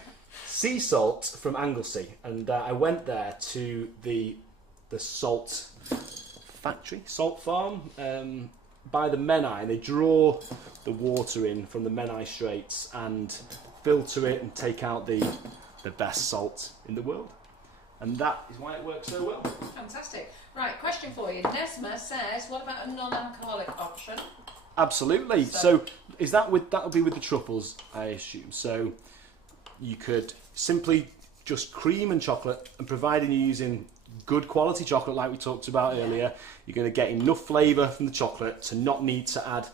Sea salt from Anglesey, and I went there to the salt factory, salt farm, by the Menai. They draw the water in from the Menai Straits and filter it and take out the best salt in the world. And that is why it works so well. Fantastic. Right, question for you. Nesma says, what about a non-alcoholic option? Absolutely. So is that'll be with the truffles, I assume. So you could simply just cream and chocolate, and providing you're using good quality chocolate like we talked about earlier, you're going to get enough flavour from the chocolate to not need to add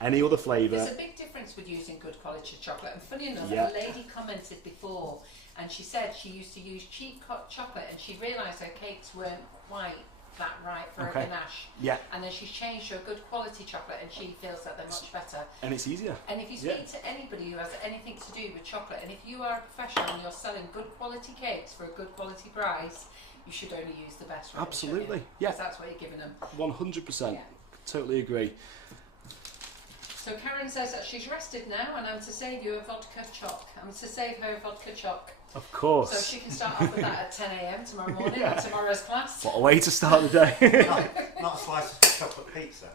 any other flavour. There's a big difference with using good quality chocolate. And funny enough, a lady commented before, and she said she used to use cheap chocolate, and she realised her cakes weren't quite that right for a ganache. Yeah. And then she's changed to a good quality chocolate, and she feels that they're much better. And it's easier. And if you speak to anybody who has anything to do with chocolate, and if you are a professional and you're selling good quality cakes for a good quality price, you should only use the best. Really, absolutely. Yeah. Because that's what you're giving them. 100%. Yeah. Totally agree. So Karen says that she's rested now, and I'm to save you a vodka choc. I'm to save her a vodka choc. Of course. So she can start off with that at 10 a.m. tomorrow morning in tomorrow's class. What a way to start the day. not a slice of chocolate pizza.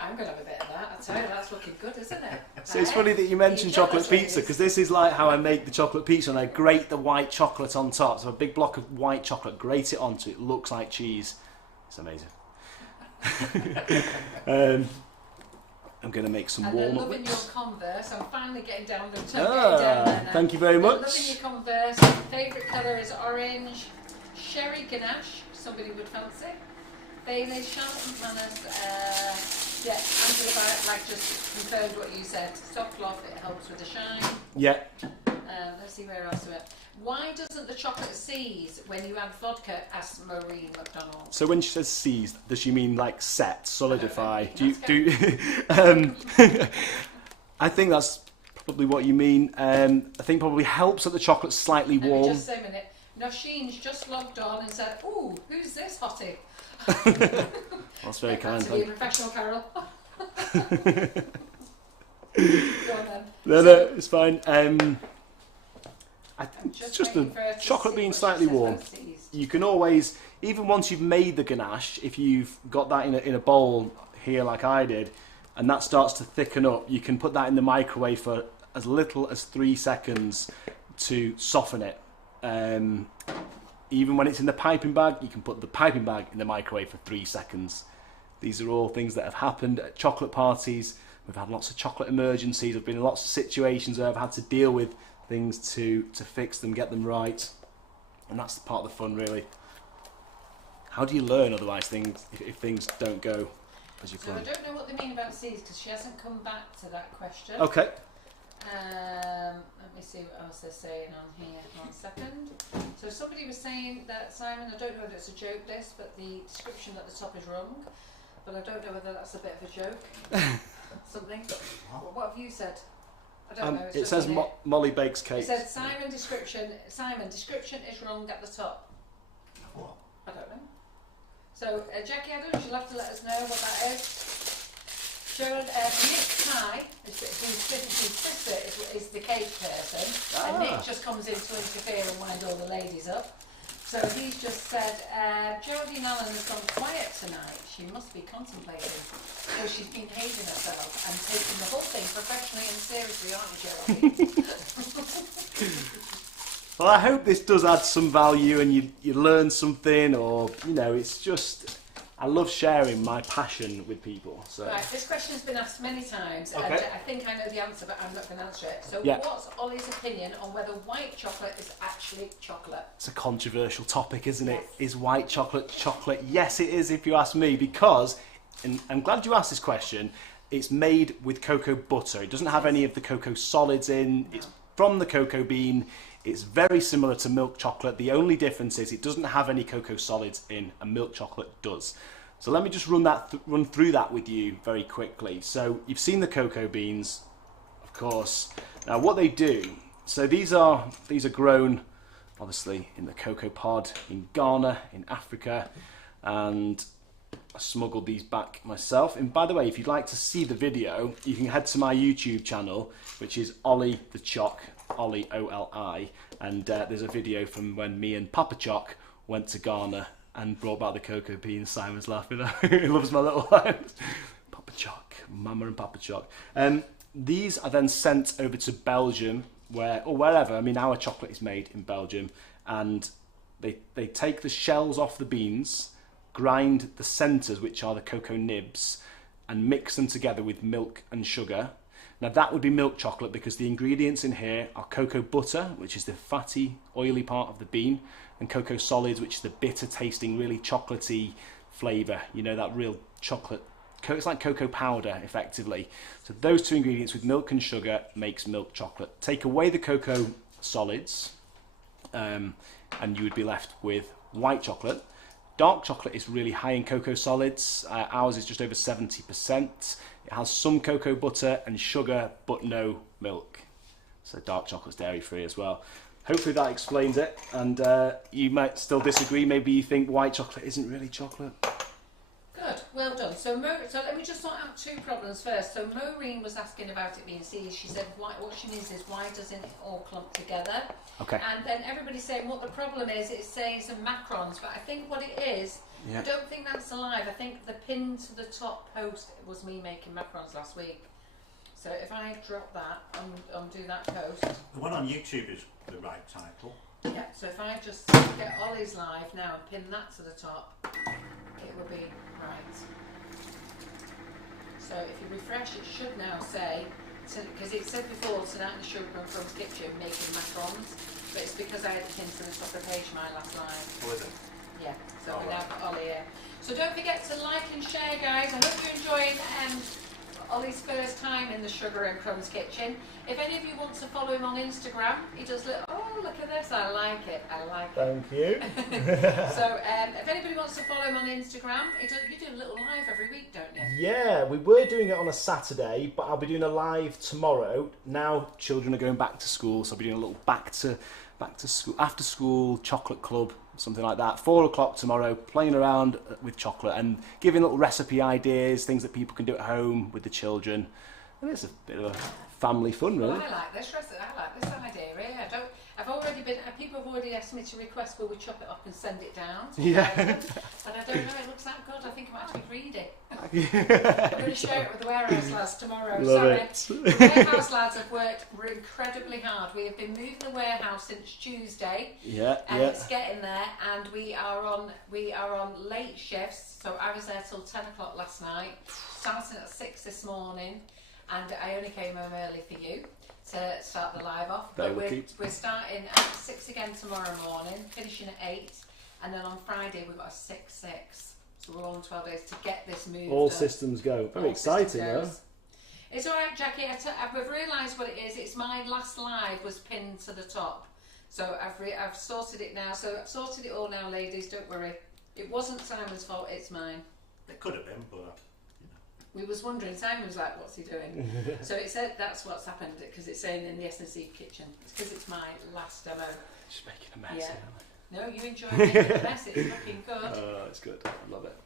I'm going to have a bit of that. I tell you, that's looking good, isn't it? So it's funny that you mentioned chocolate pizza, because this is like how I make the chocolate pizza, and I grate the white chocolate on top. So a big block of white chocolate, grate it onto it, looks like cheese. It's amazing. I'm going to make some warm-up. And they're loving your Converse. I'm finally getting down there. Getting down there now. Thank you very much. Loving your Converse. Favourite colour is orange. Sherry ganache, somebody would fancy. Bailey, Charlotte McManus, Angela Barrett, like just confirmed what you said. Soft cloth, it helps with the shine. Yeah. Let's see where else we are. Why doesn't the chocolate seize when you add vodka? Asked Maureen McDonald. So when she says seize, does she mean like set, solidify? I think that's probably what you mean. I think probably helps that the chocolate's slightly warm. Let me just say a minute. Nosheen's just logged on and said, "Ooh, who's this hottie?" That's very kind. To be a professional, Carol. Go on then. No, it's fine. Just just the chocolate being slightly warm. You can always, even once you've made the ganache, if you've got that in a bowl here like I did, and that starts to thicken up, you can put that in the microwave for as little as 3 seconds to soften it. Even when it's in the piping bag, you can put the piping bag in the microwave for 3 seconds. These are all things that have happened at chocolate parties. We've had lots of chocolate emergencies. I've been in lots of situations where I've had to deal with things to fix them, get them right. And that's the part of the fun, really. How do you learn otherwise if things don't go as you plan? So I don't know what they mean about seeds because she hasn't come back to that question. Okay. Let me see what else they're saying on here. 1 second. So somebody was saying that, Simon, I don't know whether it's a joke this, but the description at the top is wrong. But I don't know whether that's a bit of a joke. Something. What have you said? I don't know. It says Molly bakes cakes. It says Simon description is wrong at the top. What? I don't know. So Jackie Adams, you'll have to let us know what that is. Nick Ty, whose sister is the cake person, and Nick just comes in to interfere and wind all the ladies up. So he's just said, Geraldine Allen has gone quiet tonight. She must be contemplating. So she's been hating herself and taking the whole thing professionally and seriously, aren't you, Geraldine? Well, I hope this does add some value and you learn something, or, you know, it's just... I love sharing my passion with people. So. Right, this question has been asked many times, okay. And I think I know the answer, but I'm not going to answer it. So what's Ollie's opinion on whether white chocolate is actually chocolate? It's a controversial topic, isn't it? Is white chocolate chocolate? Yes, it is, if you ask me, because, and I'm glad you asked this question, it's made with cocoa butter. It doesn't have any of the cocoa solids in. No. It's from the cocoa bean. It's very similar to milk chocolate. The only difference is it doesn't have any cocoa solids in, and milk chocolate does. So let me just run through that with you very quickly. So you've seen the cocoa beans, of course. Now what they do, so these are grown obviously in the cocoa pod in Ghana, in Africa, and I smuggled these back myself. And by the way, if you'd like to see the video, you can head to my YouTube channel, which is Oli the Choc. Oli, O-L-I, and there's a video from when me and Papa Choc went to Ghana and brought back the cocoa beans. Simon's laughing. He loves my little lines. Papa Choc, Mama and Papa Choc. These are then sent over to Belgium, or wherever. I mean, our chocolate is made in Belgium, and they take the shells off the beans, grind the centres, which are the cocoa nibs, and mix them together with milk and sugar. Now that would be milk chocolate because the ingredients in here are cocoa butter, which is the fatty, oily part of the bean, and cocoa solids, which is the bitter tasting, really chocolatey flavour. You know, that real chocolate, it's like cocoa powder effectively. So those two ingredients with milk and sugar makes milk chocolate. Take away the cocoa solids and you would be left with white chocolate. Dark chocolate is really high in cocoa solids. Ours is just over 70%. It has some cocoa butter and sugar, but no milk. So dark chocolate's dairy free as well. Hopefully that explains it. And you might still disagree. Maybe you think white chocolate isn't really chocolate. Good, well done. So let me just sort out two problems first. So Maureen was asking about it being seized. She said what she means is why doesn't it all clump together? Okay. And then everybody's saying what the problem is. It's saying some macarons, but I think what it is, I don't think that's alive. I think the pin to the top post was me making macarons last week. So if I drop that and undo that post. The one on YouTube is the right title. Yeah, so if I just get Ollie's live now and pin that to the top, it will be right. So if you refresh, it should now say, because it said before, tonight in the Sugar and Crumbs Kitchen making macarons, but it's because I had it pinned to the top of page my last line. Oh, is it? Yeah, so we now got Ollie here. So don't forget to like and share, guys. I hope you're enjoying Ollie's first time in the Sugar and Crumbs Kitchen. If any of you want to follow him on Instagram, he does look at this, I like it, I like it. Thank you. So if anybody wants to follow him on Instagram, you do a little live every week, don't you? Yeah, we were doing it on a Saturday, but I'll be doing a live tomorrow. Now children are going back to school, so I'll be doing a little back to school, after school chocolate club, something like that. 4 o'clock tomorrow, playing around with chocolate and giving little recipe ideas, things that people can do at home with the children. And it's a bit of a family fun, really. Well, I like this idea, really. People have already asked me to request will we chop it up and send it down. Yeah. But I don't know, it looks that good. I think I might actually read it. I'm going to share it with the warehouse lads tomorrow. The warehouse lads have worked incredibly hard. We have been moving the warehouse since Tuesday. And it's getting there, and we are on late shifts. So I was there till 10 o'clock last night, starting at 6 this morning, and I only came home early for you to start the live off. But we're starting at 6 again tomorrow morning, finishing at 8, and then on Friday we've got a 6-6. So we're on 12 days to get this moved. All systems go. Very exciting, though. It's all right, Jackie. We've realised what it is. It's my last live was pinned to the top, so I've sorted it now. So I've sorted it all now, ladies. Don't worry. It wasn't Simon's fault. It's mine. It could have been, but we was wondering. Simon was like, "What's he doing?" So it said that's what's happened because it's saying in the S&C kitchen. It's because it's my last demo. Just making a mess. Yeah. No, you enjoy making a mess. It's looking good. Oh, it's good. I love it.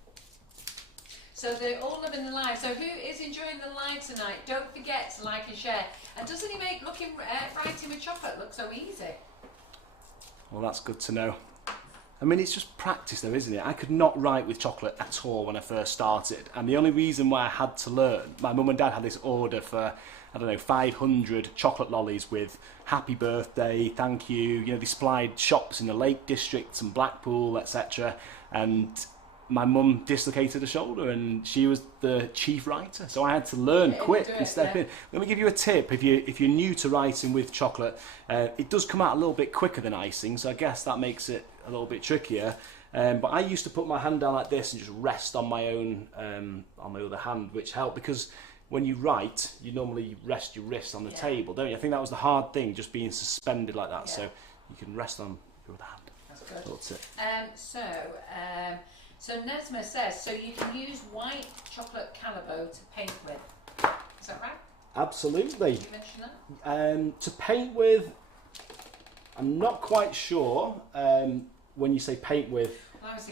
So they're all loving the live. So who is enjoying the live tonight? Don't forget to like and share. And doesn't he make writing with chocolate look so easy? Well, that's good to know. I mean, it's just practice though, isn't it? I could not write with chocolate at all when I first started. And the only reason why I had to learn, my mum and dad had this order for, 500 chocolate lollies with happy birthday, thank you. They supplied shops in the Lake District and Blackpool, etc. And my mum dislocated her shoulder and she was the chief writer. So I had to learn quick and step in. Let me give you a tip. If you're new to writing with chocolate, it does come out a little bit quicker than icing. So I guess that makes it a little bit trickier. But I used to put my hand down like this and just rest on my own, on my other hand, which helped because when you write, you normally rest your wrist on the table, don't you? I think that was the hard thing, just being suspended like that. So you can rest on your other hand. That's good. That's it. So Nesma says, so you can use white chocolate Calabo to paint with. Is that right? Absolutely. Did you mention that? To paint with, I'm not quite sure. When you say paint with,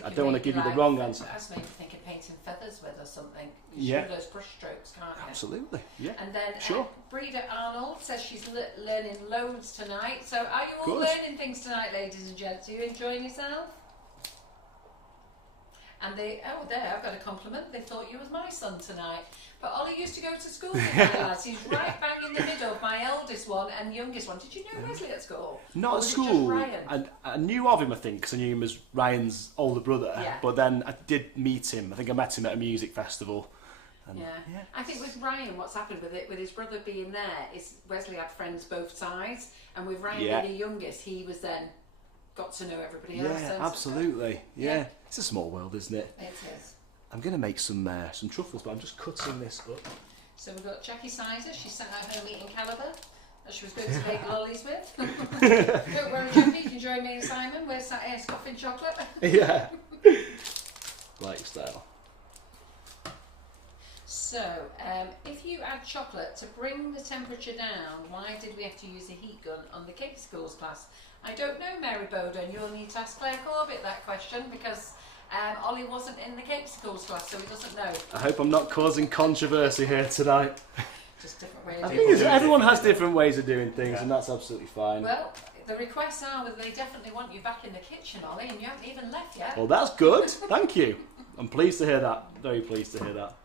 I don't want to give you the wrong answer. I was maybe thinking painting feathers with or something. Yeah. Those brush strokes, can't you? Absolutely. Yeah. And then sure. Breeder Arnold says she's learning loads tonight. So are you all learning things tonight, ladies and gents? Are you enjoying yourself? And I've got a compliment. They thought you was my son tonight. But Ollie used to go to school with my lads. He's right bang in the middle of my eldest one and youngest one. Did you know Wesley at school? Not at school. I knew of him, I think, because I knew him as Ryan's older brother. Yeah. But then I did meet him. I think I met him at a music festival. And I think with Ryan, what's happened with his brother being there is Wesley had friends both sides, and with Ryan being the youngest, he was then got to know everybody else. Yeah, absolutely. Yeah. It's a small world, isn't it? It is. I'm going to make some truffles, but I'm just cutting this up. So we've got Jackie Sizer. She sat at home eating caliber that she was going to make lollies with. Don't worry, Jackie, you can join me and Simon. We're sat here scoffing chocolate. Yeah. Lifestyle. So, if you add chocolate to bring the temperature down, why did we have to use a heat gun on the cake schools class? I don't know, Mary Bowden. You'll need to ask Claire Corbett that question because Ollie wasn't in the cake schools class, so he doesn't know. I hope I'm not causing controversy here tonight. Just different ways. I think everyone has different ways of doing things, and that's absolutely fine. Well, the requests are that they definitely want you back in the kitchen, Ollie, and you haven't even left yet. Well, that's good. Thank you. I'm pleased to hear that. Very pleased to hear that.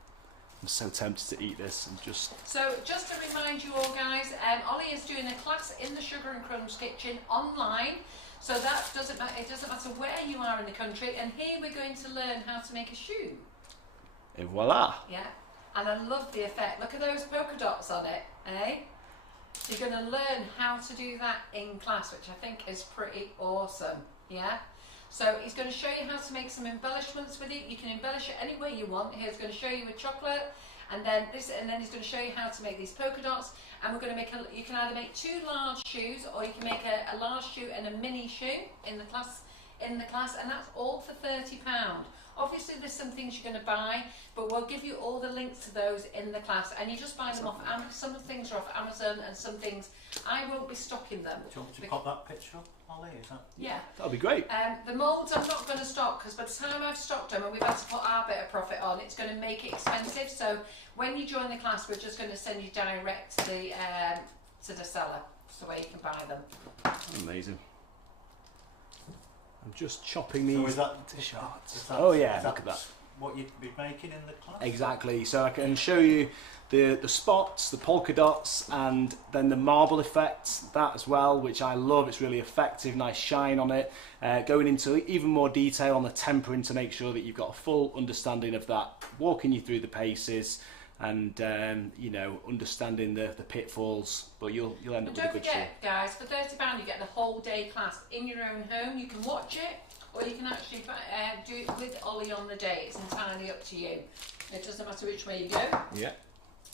I'm so tempted to eat this and just... So, just to remind you all, guys, Ollie is doing a class in the Sugar and Crumbs Kitchen online. So that doesn't matter. It doesn't matter where you are in the country. And here we're going to learn how to make a shoe. Et voila. Yeah. And I love the effect. Look at those polka dots on it, eh? You're going to learn how to do that in class, which I think is pretty awesome. Yeah. So he's going to show you how to make some embellishments with it. You can embellish it any way you want. He's going to show you with chocolate and then he's going to show you how to make these polka dots. And we're going to make you can either make 2 large shoes, or you can make a large shoe and a mini shoe in the class, and that's all for £30. Obviously there's some things you're going to buy, but we'll give you all the links to those in the class, and you just buy them off Amazon. Some of the things are off Amazon, and some things I won't be stocking them. Do you want me to pop that picture up, Ollie? Is that? Yeah. That'll be great. The moulds I'm not going to stock, because by the time I've stocked them and we've had to put our bit of profit on, it's going to make it expensive. So when you join the class, we're just going to send you direct to the seller, so where you can buy them. Amazing. I'm just chopping these So is that to shards. Oh yeah, look at that. What you'd be making in the class? Exactly. So I can show you the spots, the polka dots, and then the marble effect, that as well, which I love. It's really effective, nice shine on it. Going into even more detail on the tempering to make sure that you've got a full understanding of that, walking you through the paces, and you know, understanding the pitfalls, but you'll end up with a good shoe. Don't forget, guys, for £30 you get the whole day class in your own home. You can watch it, or you can actually do it with Ollie on the day. It's entirely up to you. It doesn't matter which way you go. Yeah.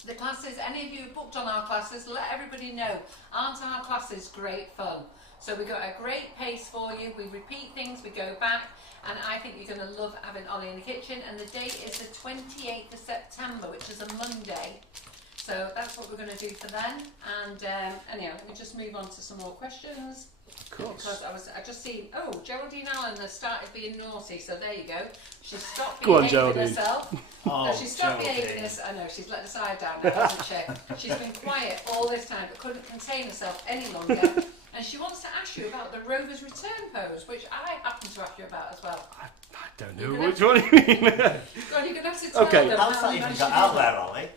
The classes, any of you who booked on our classes, let everybody know, aren't our classes great fun? So we've got a great pace for you. We repeat things, we go back, and I think you're going to love having Ollie in the kitchen. And the date is the 28th of September, which is a Monday. So that's what we're going to do for then. And anyhow, let me just move on to some more questions. Of course. Because I just seen, Geraldine Allen has started being naughty, so there you go. She's stopped Go on, behaving Geraldine. herself. Oh, She's stopped Geraldine. behaving herself. I know, she's let her side down now, hasn't she? She's been quiet all this time, but couldn't contain herself any longer. And she wants to ask you about the Rover's return pose, which I happen to ask you about as well. I don't know which one you mean. God, you're going to have to tell Okay. them How's how that you even managed got to out do that. there, Ollie?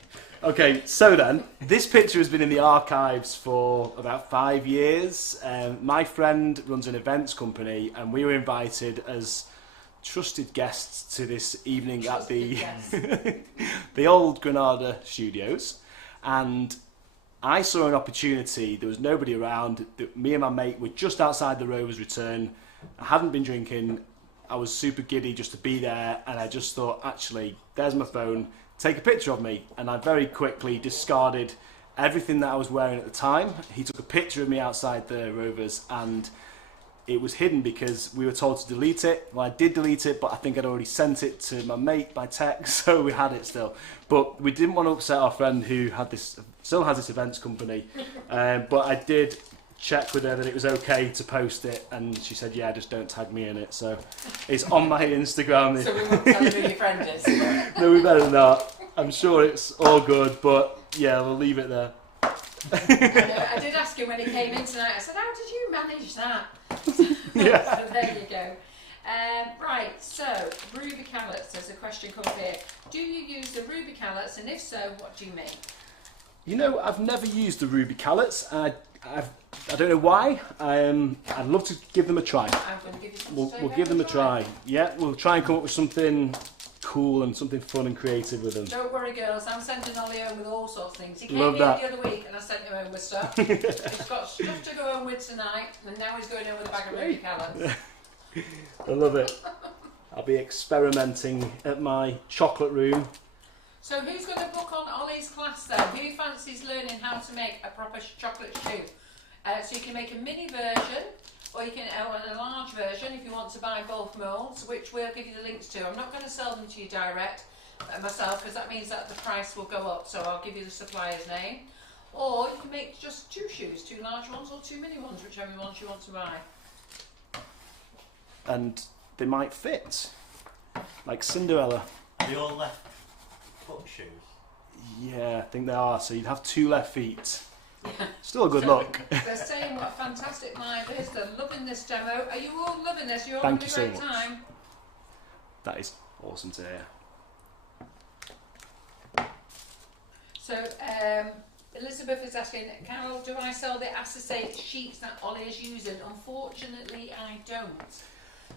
Okay, so then, this picture has been in the archives for about 5 years. My friend runs an events company, and we were invited as trusted guests to this evening at the the old Granada studios, and I saw an opportunity. There was nobody around. Me and my mate were just outside the Rover's return. I hadn't been drinking. I was super giddy just to be there, and I just thought, actually, there's my phone. Take a picture of me. And I very quickly discarded everything that I was wearing at the time. He took a picture of me outside the Rovers, and it was hidden because we were told to delete it. Well, I did delete it, but I think I'd already sent it to my mate by text, so we had it still. But we didn't want to upset our friend who still has this events company. But I did check with her that it was okay to post it, and she said, yeah, just don't tag me in it. So it's on my Instagram. So we won't tell you who your friend is. No, we better not. I'm sure it's all good, but yeah, we'll leave it there. I did ask him when he came in tonight. I said, how did you manage that? Yeah. So there you go. Right, so ruby callets, there's a question come up here. Do you use the ruby callets, and if so, what do you make? You know, I've never used the ruby callets. I don't know why. I'd love to give them a try. I'm going to give you some We'll give them a try. Yeah, we'll try and come up with something cool and something fun and creative with them. Don't worry, girls, I'm sending Ollie home with all sorts of things. He came Love here that. the other week and I sent him home with stuff. He's got stuff to go home with tonight, and now he's going home with a bag of ruby callets. I love it. I'll be experimenting at my chocolate room. So who's going to book on Ollie's class then? Who fancies learning how to make a proper chocolate shoe? So you can make a mini version, or you can a large version if you want to buy both moulds, which we'll give you the links to. I'm not going to sell them to you direct myself, because that means that the price will go up, so I'll give you the supplier's name. Or you can make just 2 shoes, 2 large ones or 2 mini ones, whichever ones you want to buy. And they might fit, like Cinderella. Are they all left foot shoes? Yeah, I think they are. So you'd have 2 left feet. Yeah. Still a good So look. They're saying what fantastic mind is. They're loving this demo. Are you all loving this? You're all Thank having a you great so much. time? That is awesome to hear. So Elizabeth is asking, Carol, do I sell the acetate sheets that Ollie is using? Unfortunately, I don't.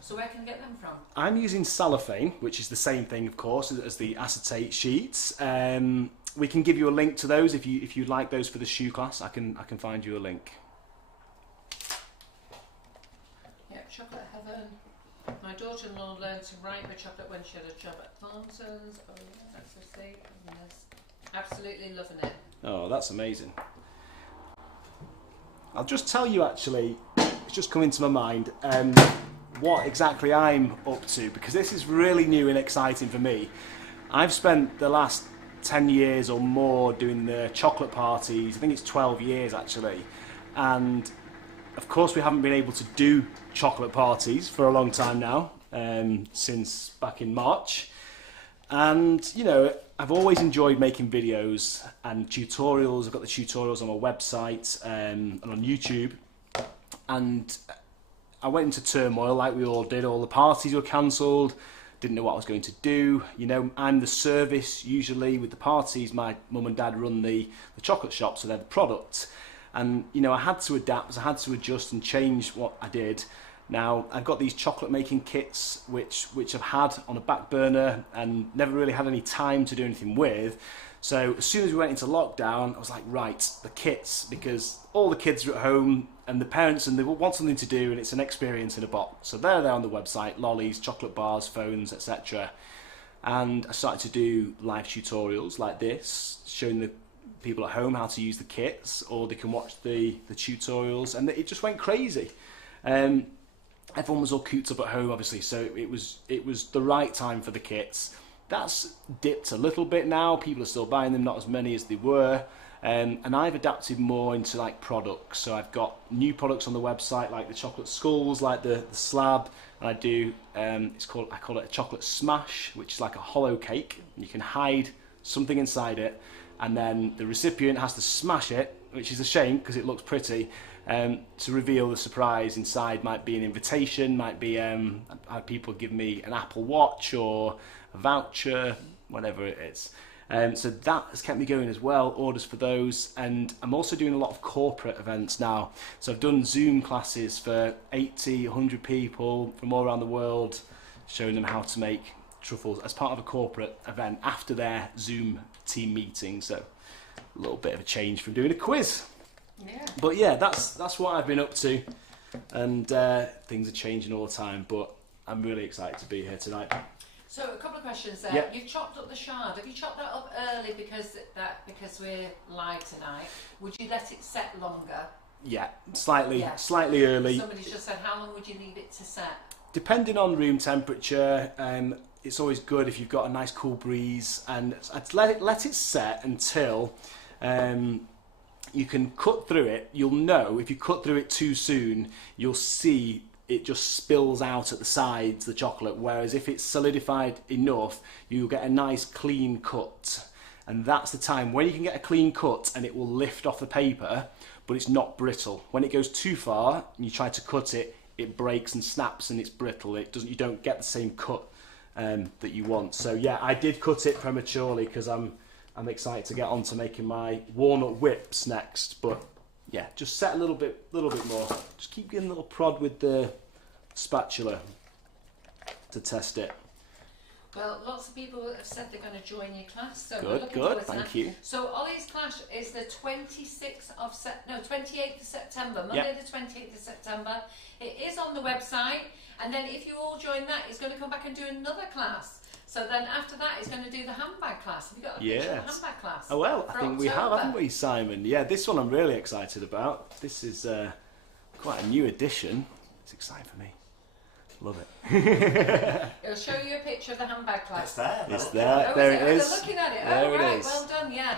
So where can I get them from? I'm using cellophane, which is the same thing, of course, as the acetate sheets. We can give you a link to those if you'd like those for the shoe class. I can find you a link. Yep, Chocolate Heaven. My daughter-in-law learned to write with chocolate when she had a job at Thornton's. Oh yeah, that's a thing. Absolutely loving it. Oh, that's amazing. I'll just tell you actually, it's just come into my mind, what exactly I'm up to, because this is really new and exciting for me. I've spent the last 10 years or more doing the chocolate parties. I think it's 12 years actually. And of course we haven't been able to do chocolate parties for a long time now, since back in March. And, you know, I've always enjoyed making videos and tutorials. I've got the tutorials on my website and on YouTube. And I went into turmoil like we all did. All the parties were cancelled. Didn't know what I was going to do. You know, I'm the service usually with the parties. My mum and dad run the chocolate shop, so they're the product. And, you know, I had to adapt, I had to adjust and change what I did. Now, I've got these chocolate making kits which I've had on a back burner and never really had any time to do anything with. So as soon as we went into lockdown, I was like, right, the kits, because all the kids are at home and the parents, and they want something to do, and it's an experience in a box. So they're there on the website, lollies, chocolate bars, phones, etc. And I started to do live tutorials like this, showing the people at home how to use the kits, or they can watch the tutorials, and it just went crazy. Everyone was all cooped up at home, obviously, so it was the right time for the kits. That's dipped a little bit now. People are still buying them, not as many as they were. And I've adapted more into like products. So I've got new products on the website, like the chocolate skulls, like the slab. And I do, I call it a chocolate smash, which is like a hollow cake. You can hide something inside it, and then the recipient has to smash it, which is a shame because it looks pretty. To reveal the surprise inside. Might be an invitation, might be I've had people give me an Apple Watch or a voucher, whatever it is. So that has kept me going as well, orders for those. And I'm also doing a lot of corporate events now. So I've done Zoom classes for 80, 100 people from all around the world, showing them how to make truffles as part of a corporate event after their Zoom team meeting. So a little bit of a change from doing a quiz. Yeah. But yeah, that's what I've been up to, and things are changing all the time, but I'm really excited to be here tonight. So a couple of questions there. Yep. You've chopped up the shard. Have you chopped that up early because we're live tonight? Would you let it set longer? Yeah, slightly early. Somebody's just said, how long would you leave it to set? Depending on room temperature, it's always good if you've got a nice cool breeze, and I'd let it set until you can cut through it. You'll know if you cut through it too soon, you'll see it just spills out at the sides, the chocolate, whereas if it's solidified enough, you'll get a nice clean cut. And that's the time when you can get a clean cut and it will lift off the paper, but it's not brittle. When it goes too far and you try to cut it, it breaks and snaps and it's brittle. You don't get the same cut that you want. So yeah, I did cut it prematurely because I'm excited to get on to making my walnut whips next. But yeah, just set a little bit more. Just keep getting a little prod with the spatula to test it. Well, lots of people have said they're going to join your class, so we're Good, looking forward good, to thank that. you. So Ollie's class is the 28th of September, Monday the 28th of September. It is on the website, and then if you all join that, he's going to come back and do another class. So then after that, he's going to do the handbag class. Have you got a picture of the handbag class? Oh well, I for think we have, October? haven't we, Simon? Yeah, this one I'm really excited about. This is quite a new addition. It's exciting for me. Love it. He'll show you a picture of the handbag class. It's there. It's there. Oh, There is it it? is. They're looking at it. There Oh, it right. is. Well done. Yeah.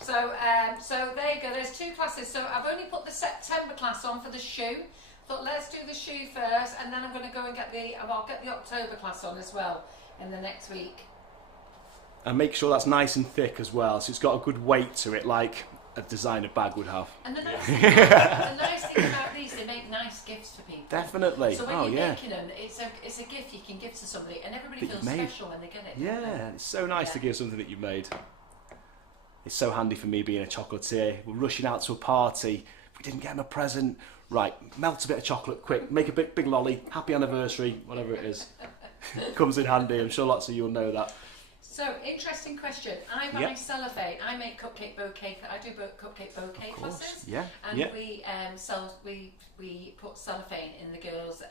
So, so there you go. There's two classes. So I've only put the September class on for the shoe. Thought let's do the shoe first, and then I'm going to go and I'll get the October class on as well in the next week. And make sure that's nice and thick as well, so it's got a good weight to it, like a designer bag would have. And the nice thing about these, they make nice gifts for people. Definitely. So when Oh you're yeah. making them, it's a gift you can give to somebody, and everybody That feels you've made. special when they get it. Yeah, it's so nice Yeah. to give something that you've made. It's so handy for me being a chocolatier. We're rushing out to a party. We didn't get him a present. Right, melt a bit of chocolate quick, make a big lolly, happy anniversary, whatever it is. Comes in handy. I'm sure lots of you will know that. So, interesting question. I buy cellophane. I make cupcake bouquet. I do cupcake bouquet classes. Yeah. And we put cellophane in the girls'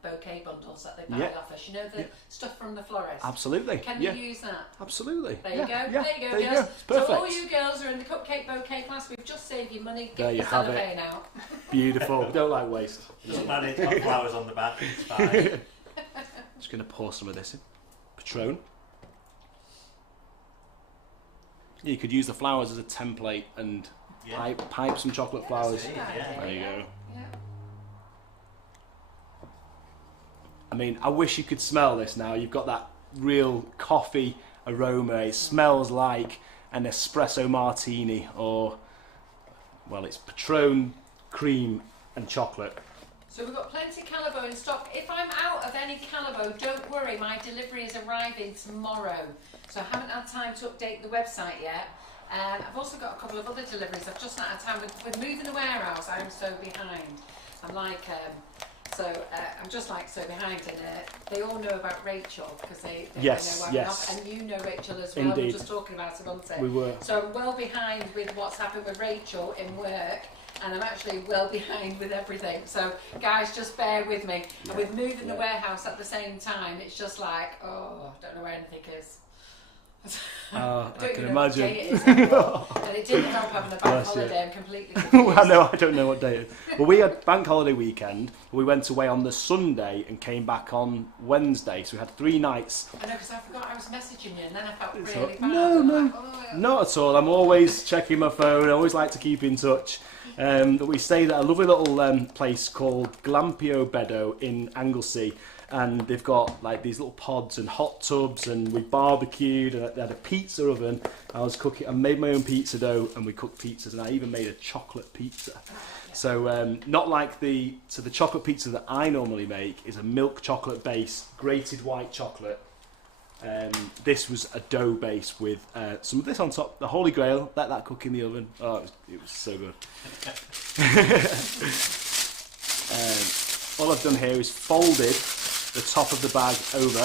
bouquet bundles that they buy off us. You know the stuff from the florist. Absolutely. Can you use that? Absolutely. There you go. Yeah. There you go, There girls. It's perfect. So all you girls are in the cupcake bouquet class. We've just saved you money. There Get you the have cellophane out. Beautiful. Don't like waste. Doesn't matter, it's got flowers on the back, it's fine. Just going to pour some of this in. Patron. You could use the flowers as a template and pipe some chocolate flowers. There you go. Yeah. I mean, I wish you could smell this now. You've got that real coffee aroma. It smells like an espresso martini, or, well, it's Patron, cream and chocolate. So we've got plenty of Calabo in stock. If I'm out of any Calabo, don't worry, my delivery is arriving tomorrow. So I haven't had time to update the website yet. I've also got a couple of other deliveries. I've just not had time. With moving the warehouse, I'm so behind. I'm like, I'm just like so behind. And they all know about Rachel because they know why I'm off. And you know Rachel as well. Indeed. We were just talking about it, wasn't it? We were. So I'm well behind with what's happened with Rachel in work. And I'm actually well behind with everything. So, guys, just bear with me. Yeah. And with moving the warehouse at the same time, it's just like, I don't know where anything is. I can imagine. What day it is anymore. And it didn't help having a bank holiday. I'm completely confused. I don't know what day it is. Well, we had bank holiday weekend. We went away on the Sunday and came back on Wednesday. So we had 3 nights. I know, because I forgot I was messaging you, and then I felt really bad. No, not at all. I'm always checking my phone. I always like to keep in touch. But we stayed at a lovely little place called Glampio Beddo in Anglesey, and they've got like these little pods and hot tubs, and we barbecued, and they had a pizza oven. I made my own pizza dough, and we cooked pizzas, and I even made a chocolate pizza. So not like the chocolate pizza that I normally make is a milk chocolate base, grated white chocolate. This was a dough base with some of this on top. The Holy Grail, let that cook in the oven. Oh, it was so good. All I've done here is folded the top of the bag over.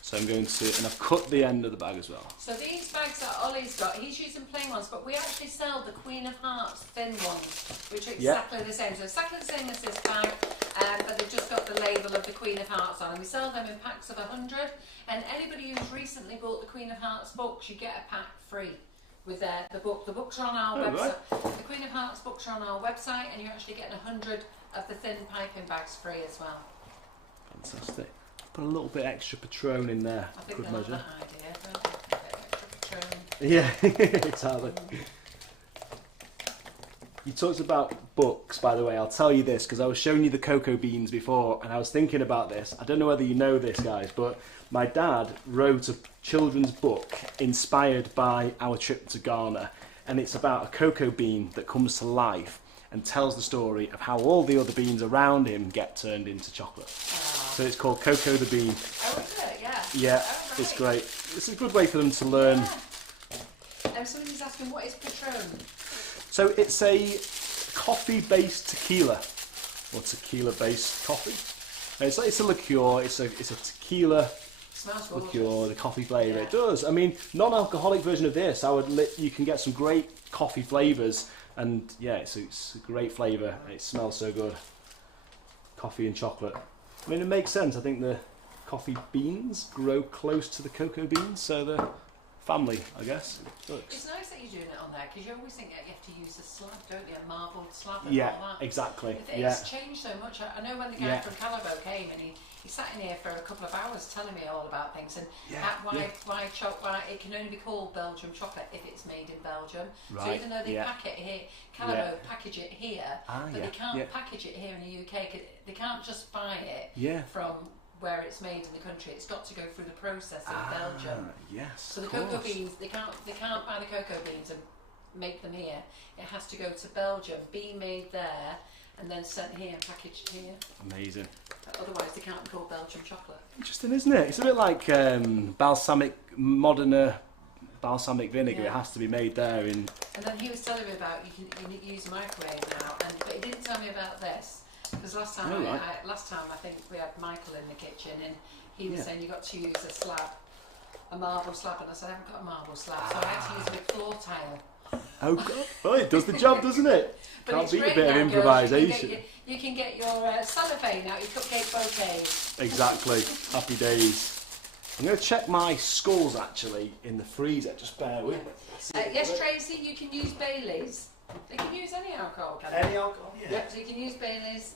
So I'm going to, and I've cut the end of the bag as well. So these bags that Ollie's got, he's using plain ones, but we actually sell the Queen of Hearts thin ones, which are exactly the same. So exactly the same as this bag, but they've just got the label of the Queen of Hearts on, and we sell them in packs of 100. And anybody who's recently bought the Queen of Hearts books, you get a pack free with the book. The books are on our website. Right. The Queen of Hearts books are on our website, and you're actually getting 100 of the thin piping bags free as well. Fantastic. Put a little bit extra Patron in there. I think good measure. That idea, don't you? A bit extra Patron. Yeah, exactly. You talked about books, by the way. I'll tell you this because I was showing you the cocoa beans before, and I was thinking about this. I don't know whether you know this, guys, but my dad wrote a children's book inspired by our trip to Ghana, and it's about a cocoa bean that comes to life and tells the story of how all the other beans around him get turned into chocolate. So it's called Cocoa the Bean. Oh, is it? Yeah. Yeah, right. It's great. It's a good way for them to learn. Yeah. Somebody's asking, what is Patron? So it's a coffee-based tequila, or tequila-based coffee. It's a liqueur. It's a tequila liqueur. The coffee flavour. Yeah. It does. I mean, non-alcoholic version of this. You can get some great coffee flavours, and yeah, it's a great flavour. It smells so good. Coffee and chocolate. I mean, it makes sense. I think the coffee beans grow close to the cocoa beans, so the family, I guess. It's nice that you're doing it on there, because you always think that you have to use a slab, don't you? A marbled slab and all that. Exactly. It's changed so much. I know when the guy from Calabo came, and he sat in here for a couple of hours telling me all about things, and why it can only be called Belgium chocolate if it's made in Belgium. Right. So even though they pack it here, Calabo package it here, but they can't package it here in the UK. They can't just buy it from where it's made in the country. It's got to go through the process in Belgium. Yes. So the cocoa beans, they can't buy the cocoa beans and make them here. It has to go to Belgium, be made there, and then sent here and packaged here. Amazing. Otherwise, they can't be called Belgian chocolate. Interesting, isn't it? It's a bit like modern balsamic vinegar. Yeah. It has to be made there in. And then he was telling me about you can use a microwave now, but he didn't tell me about this. Because last time I think we had Michael in the kitchen, and he was saying you got to use a slab a marble slab, and I said I haven't got a marble slab, so I had to use a big floor tile. Oh God! Oh, it does the job, doesn't it? But Can't it's beat a great bit of now, improvisation. You can get your cellophane out, your cupcake bouquets. Exactly. Happy days. I'm going to check my skulls actually in the freezer. Just bear with me. Yes, Tracy, you can use Baileys. You can use any alcohol, can you? Any alcohol? Yeah. So you can use Baileys.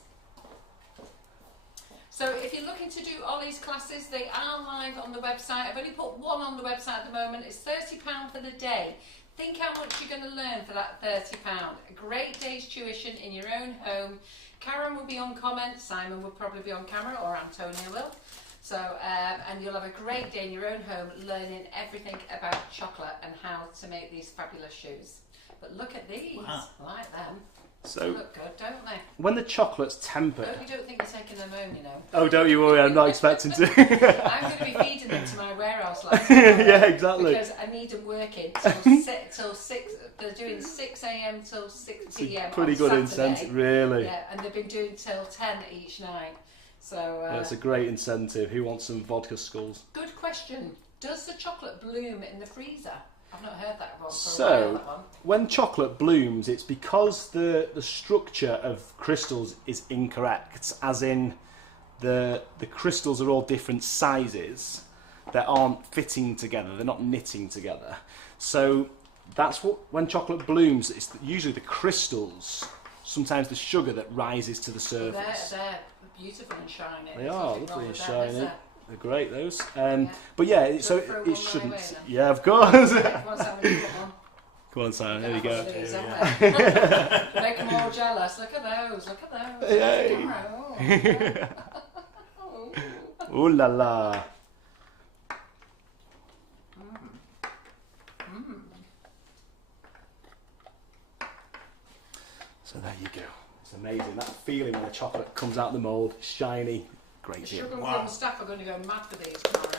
So if you're looking to do Oli's classes, they are live on the website. I've only put one on the website at the moment. It's £30 for the day. Think how much you're going to learn for that £30. A great day's tuition in your own home. Karen will be on comment, Simon will probably be on camera, or Antonia will. So, and you'll have a great day in your own home learning everything about chocolate and how to make these fabulous shoes. But look at these, I like them. So, they look good, don't they? when the chocolate's tempered... I hope you don't think you're taking them home, you know. Oh, don't you worry, I'm not expecting to. I'm going to be feeding them to my warehouse lads. Yeah, exactly. Because I need them working till 6, they're doing 6 a.m. till 6 p.m. Pretty on good Saturday. incentive, really. Yeah, and they've been doing till 10 each night. So That's a great incentive. Who wants some vodka skulls? good question. Does the chocolate bloom in the freezer? I've not heard that one. So, when chocolate blooms, it's because the structure of crystals is incorrect, as in the crystals are all different sizes that aren't fitting together, they're not knitting together. So that's what, when chocolate blooms, it's usually the crystals, sometimes the sugar that rises to the surface. They're beautiful and shiny. They There's are nothing wrong lovely and with them, is shiny. there? They're great, those. Yeah. But yeah, so throw it one my shouldn't. way then? Yeah, of course. Come on, Simon, you put one. Come on, Simon. There you go. These, make them all jealous. Look at those. Look at those. Yay. Oh. Ooh la la. So there you go. It's amazing, that feeling when the chocolate comes out of the mould, shiny, great The feeling. Sugar and Crumbs staff are going to go mad for these tomorrow.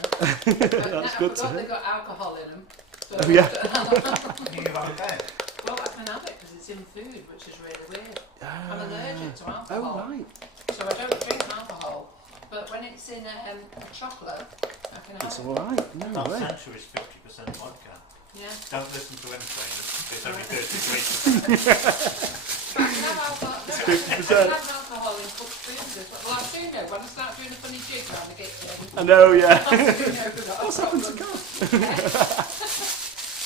That's good to I forgot hear. they've got alcohol in them. So Oh, yeah. Can you have a bed? Well, I can have it because it's in food, which is really weird. I'm allergic to alcohol. Oh, right. So I don't drink alcohol. But when it's in a chocolate, I can have That's it. all right. No That way. centre is 50% vodka. Yeah. Don't listen to him saying it's only 33%. I can have alcohol. No, I can have alcohol in cooked foods as well. Well, I do know when I start doing a funny jig around the kitchen. I know, yeah. I do know that. What's happened to God?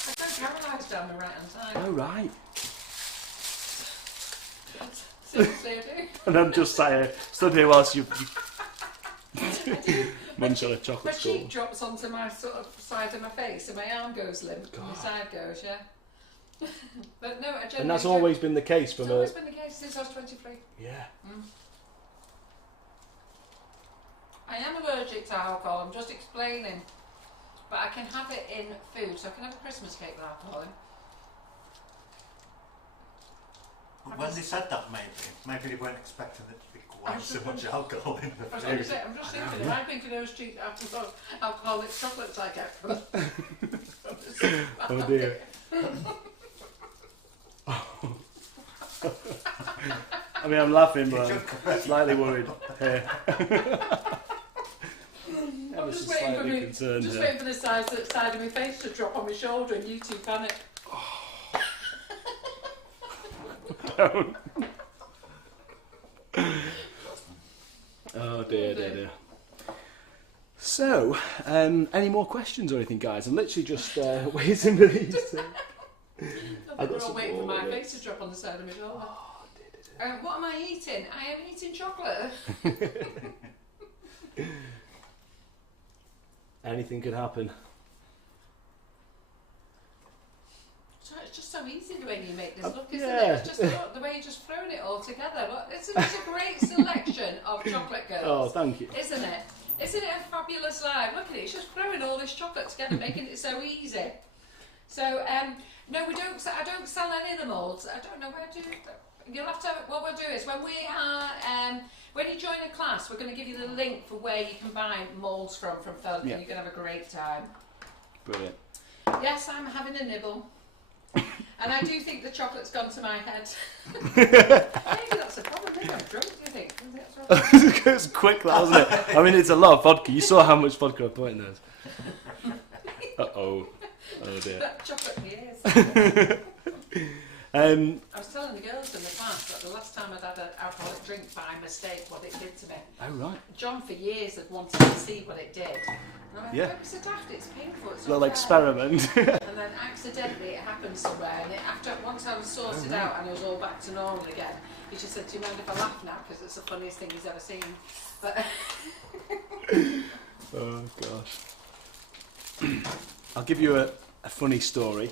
I don't caramelise down the right hand side. Oh, right. Seriously, I do. And I'm just stood here whilst you munch on a My chocolate skull. cheek drops onto my sort of side of my face and my arm goes limp and my side goes, yeah. But no, I generally And that's do. always been the case It's from always been the case since I was 23. Yeah. I am allergic to alcohol, I'm just explaining. But I can have it in food, so I can have a Christmas cake with alcohol in. When they said that, maybe they weren't expecting it to be quite so much alcohol in the I was going to food. say, I'm just thinking, if I think of those cheap alcoholic chocolates I get from Oh dear. I mean, I'm laughing, but I'm slightly worried here. I'm just waiting for the side of my face to drop on my shoulder and you two panic. Oh dear. So, any more questions or anything, guys? I'm literally just waiting for these to... I think we're all waiting for my face to drop on the side of my shoulder. What am I eating? I am eating chocolate. Anything could happen. So it's just so easy the way you make this look, isn't yeah. it? It's just the way you're just throwing it all together. Look, it's a great selection of chocolate girls. Oh, thank you. Isn't it? Isn't it a fabulous line? Look at it, it's just throwing all this chocolate together, making it so easy. So, no, we don't. I don't sell any of the moulds. I don't know where to. You'll have to. What we'll do is when we are, when you join a class, we're going to give you the link for where you can buy moulds from Phil. Yeah. You're going to have a great time. Brilliant. Yes, I'm having a nibble. And I do think the chocolate's gone to my head. Maybe that's a problem. Maybe I'm drunk, do you think? It was quick, that wasn't it? I mean, it's a lot of vodka. You saw how much vodka I put in those. Oh dear. Chocolate for years. Um, I was telling the girls in the class that the last time I'd had an alcoholic drink by mistake, what it did to me. oh right. John for years had wanted to see what it did. And I went, Yeah. don't be so daft, it's painful, it's Little not fair." experiment. And then accidentally it happened somewhere, and once I was sorted out and I was all back to normal again, he just said, do you mind if I laugh now, because it's the funniest thing he's ever seen. But Oh gosh. I'll give you a funny story.